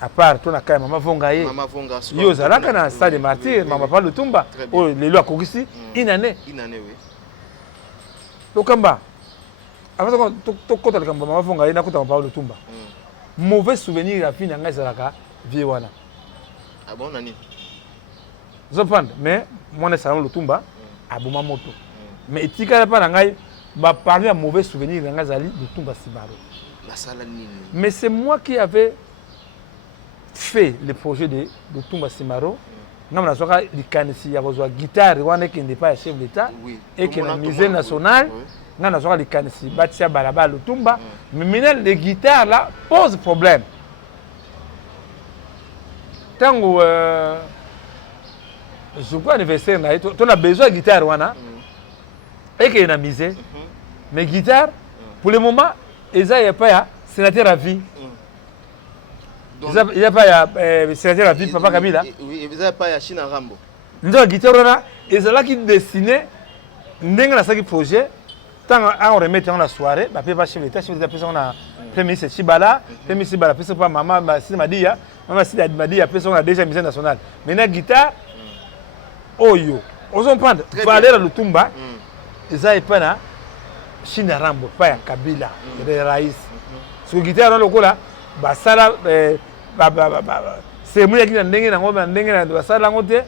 à part to na kaya mama vonga ye yo zalaka na stade martyr mama pa lutumba o lelo akokisi inane oui lokamba avant to kota kamba mama vonga ye na kota pa lutumba mauvais souvenir ya fina ngai zalaka vie wana ah bon nani zopanda mais mwana salon lutumba abuma moto mais etika pa na ngai ba parler à mauvais souvenir dans Gazali de Tumba Simaro. Mais c'est moi qui avais fait le projet de Tumba Simaro. Nous avons la guitare qui n'est pas chef d'État et qui est la musée national. Nous avons la Batia Balaba le Tumba. Mais maintenant les guitares là posent problème. Tant que je crois anniversaire, tu as besoin de guitare et qui est la musée. Mais guitare, pour le moment, il n'y a pas sénateur à vie. Il n'y a pas sénateur à vie, Papa Kabila. Oui, il n'y a pas China Rambo. Nous avons guitare, et c'est là qui dessinait, nous avons un projet, tant on remet dans la soirée bah peut pas chef d'état on a premier ministre Chibala premier ministre Chibala puis pas maman si m'a dit m'a dit après on a déjà mission nationale maintenant guitare oyo on prendre Valera Lutumba ça est pas na China Rambo pas ya Kabila de Raïs sur guitare le ko là ba sala c'est moi qui ndenge na ngomba ndenge na ba sala ngote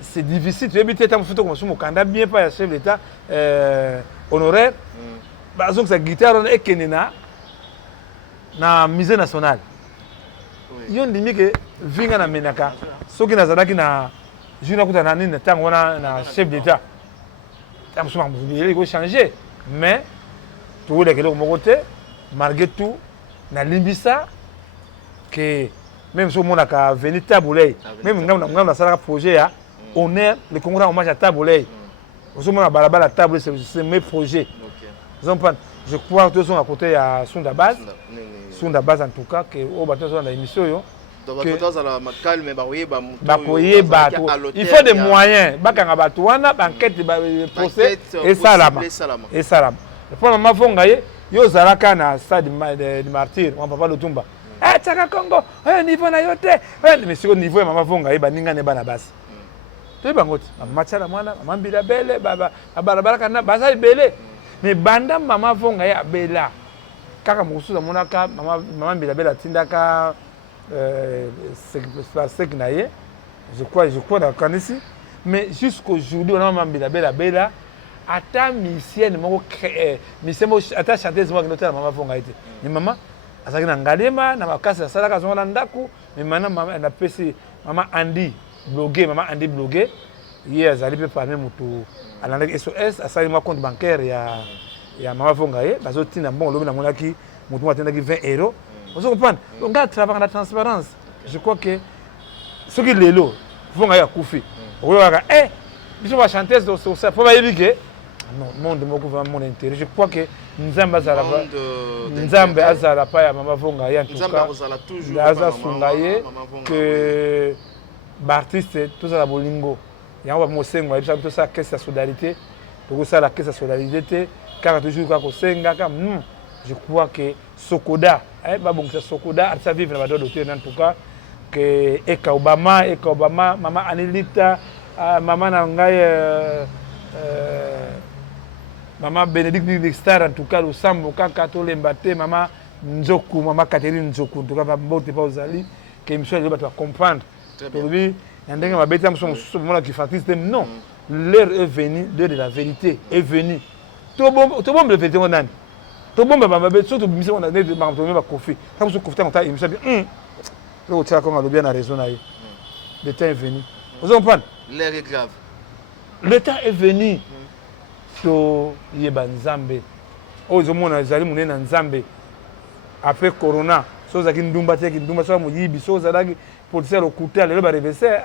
c'est difficile tu éviter tant photo comme mon candidat bien pas chef d'état honoraire bah donc sa guitare on est kenena na musée national yon dimi que vinga na menaka soki nazalaki na juna kuta na nini tango na chef d'état tam suma il faut changer mais tout le mon côté malgré tout na limbisa que même si on a venu taboulé même ngam na sala projet ya on est le Congo on marche à taboulé on a balabala table c'est mes projets je crois que tous sont à côté à Sunda Base en tout cas que au bateau dans l'émission yo il faut des moyens bakanga bato wana banquête procès et salama pour maman fongaye yo zalaka na stade de martyr mon papa Lutumba tchaka Congo niveau na yote mais c'est au niveau ya maman fongaye baninga ne bana basi to bangoti matchala mwana mama mbila bele baba barabara kana basa bele mais banda maman fongaye abela kaka musuza monaka maman mbila bele tindaka c'est que naie je crois dans kanisi mais jusqu'aujourd'hui on a maman mbila bela ata misienne moko mission ata chanteuse moko notela maman fongaye te mais maman azaki na ngalema na makasi ya salaka zonga ndaku mais maintenant maman na pesi maman Andy blogué hier azali pe parmi mutu alanda SOS asali ma compte bancaire ya maman fongaye bazotina bon lobi na monaki mutu atendaki 20 €. Vous comprenez donc on travaille la transparence je crois que ce qui lelo fongaye a kufi oyoka biso ba chanteuse do ça faut ba yebike non monde moko vraiment mon intérêt je crois que Nzambe azala pa ya maman fongaye en tout cas Nzambe fongaye que l'artiste tout ça la bolingo yango ba mosengo ebisa tout ça caisse de solidarité pour ça la caisse de solidarité car toujours ka kosenga ka je crois que Sokoda ba bon que Sokoda ça vivre la d'auteur en tout cas que Eka Obama maman Anelita maman nangai maman Bénédicte Star en tout cas le Sambo kaka to lembate maman Nzoku maman Catherine Nzoku en tout cas ba mbote pas ozali que monsieur le va comprendre aujourd'hui ndenge mabeta mso mona qui fatiste non l'heure est venue l'heure de la vérité est venue to bombe le vérité onani to bombe ba mabeta surtout mise on a des ba ba kofi comme ce kofi ta émission bien le tia comme a bien raison là le temps est venu vous comprenez l'heure est grave le temps est venu to yeba Nzambe ozomona ezali munena Nzambe après corona soza kindumba te kindumba so muyibi soza dagi politicien lokuta lelo ba reverser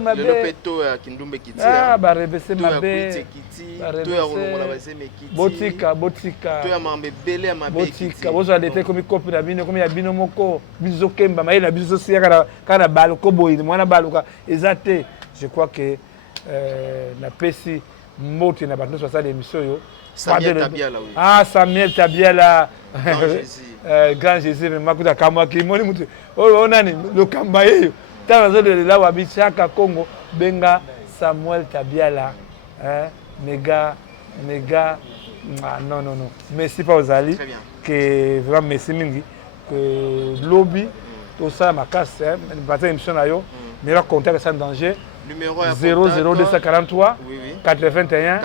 mabe le peto ya kindumbe kiti ba reverser mabe to ya kolongola ba seme kiti botika to ya mambe bele ya mabe botika bozo dete komi kopi na bino komi ya bino moko bizo kemba mai na bizo sia kana baluko boyi mwana baluka ezate je crois que na pesi moti na bato so ça l'émission yo Samuel Tabiala oui Samuel Tabiala grand Jésus mais makuta kama kimoni mutu onani le kambaye tanazo de la wabichaka Congo benga Samuel Tabiala méga non merci pas aux ali que vraiment merci mingi que lobby tout ça ma casse bateau émission na yo mais contact sans danger numéro 00243 81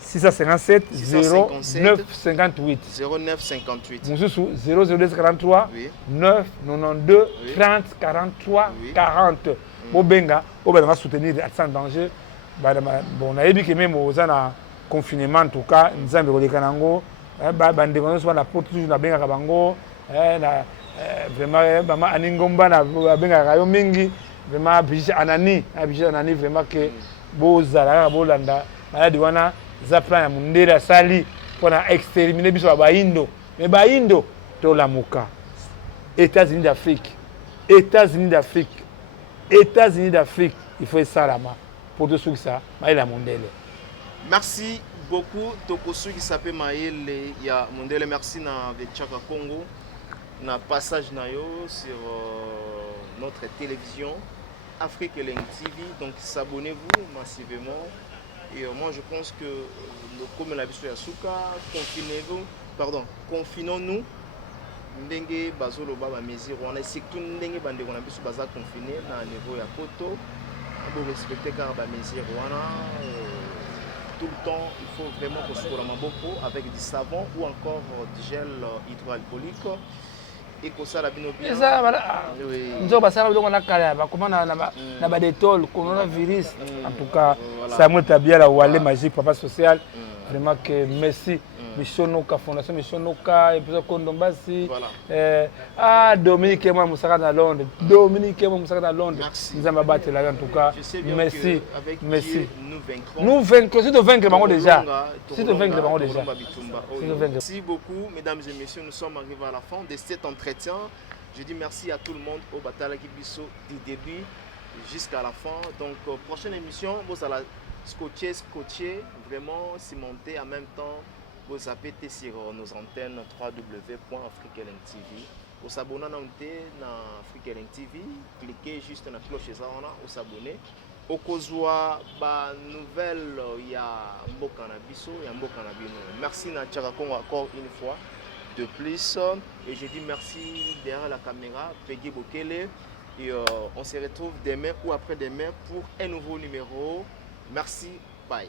657 0958 Moussousou 00243 992 30 43 40 Bobenga va soutenir sans danger bon a ébi que même aux en confinement en tout cas Nzambe koleka nango bande kono so na porte toujours na benga ka bango vraiment mama aningomba na benga ka yo mingi vraiment Abidjan Anani vraiment que bozala bolanda maladi wana za plan ya mundera sali pour exterminer biso ba indo mais ba indo to la muka États-Unis d'Afrique il faut ça là pour tout ça mais la mondele merci beaucoup. Tokosu qui s'appelle Maël, il y a Mondele merci avec Chaka Congo. Na passage sur notre télévision Afrique Elengi TV. Donc s'abonnez-vous massivement. Et moi je pense que comme la biso Yasuka, confinons-nous. Ndenge bazolo baba mesure on a surtout ndenge bande on a biso baza confiné na niveau ya poto. Pour respecter car ba mesure tout le temps il faut vraiment qu'on se colle beaucoup avec du savon ou encore du gel hydroalcoolique. Et que ça la bien bien ça voilà nous va ça donc on a calé ba comment na ba détol coronavirus en tout cas ça me tabia la walé magique papa social vraiment que merci Mishonoka fondation Mishonoka et puis Kondombasi Dominique et moi Moussaka dans Londres nous allons battre là en tout cas merci nous vaincrons si de vaincre bango déjà merci beaucoup mesdames et messieurs nous sommes arrivés à la fin de cet entretien. Je dis merci à tout le monde au Batala Kibiso du début jusqu'à la fin. Donc prochaine émission vous allez scotcher vraiment cimenté en même temps. Vous appelez sur nos antennes www.afriqueelengi.tv. Vous s'abonnez à Afrique TV, cliquez juste sur la cloche et vous abonnez. Au Kozwa, nouvelle, il y a Mbokanabiso, il y a Mbokanabino. Merci Nacharakongo encore une fois de plus. Et je dis merci derrière la caméra, Peggy Bokele. Et on se retrouve demain ou après-demain pour un nouveau numéro. Merci, bye.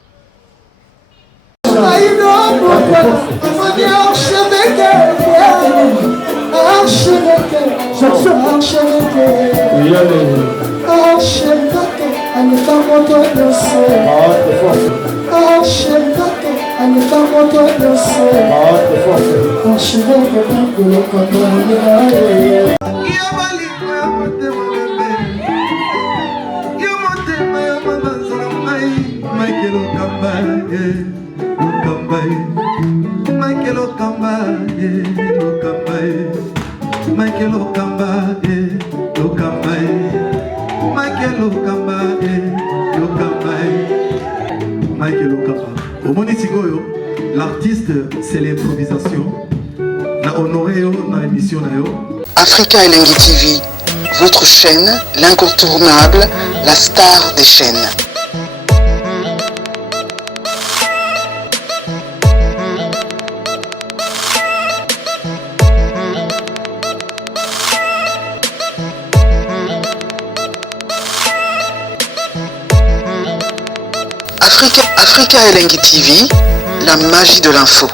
L'artiste, c'est l'improvisation. La honoré dans l'émission. Africa Elengi TV, votre chaîne, l'incontournable, la star des chaînes. Africa Elengi TV, la magie de l'info.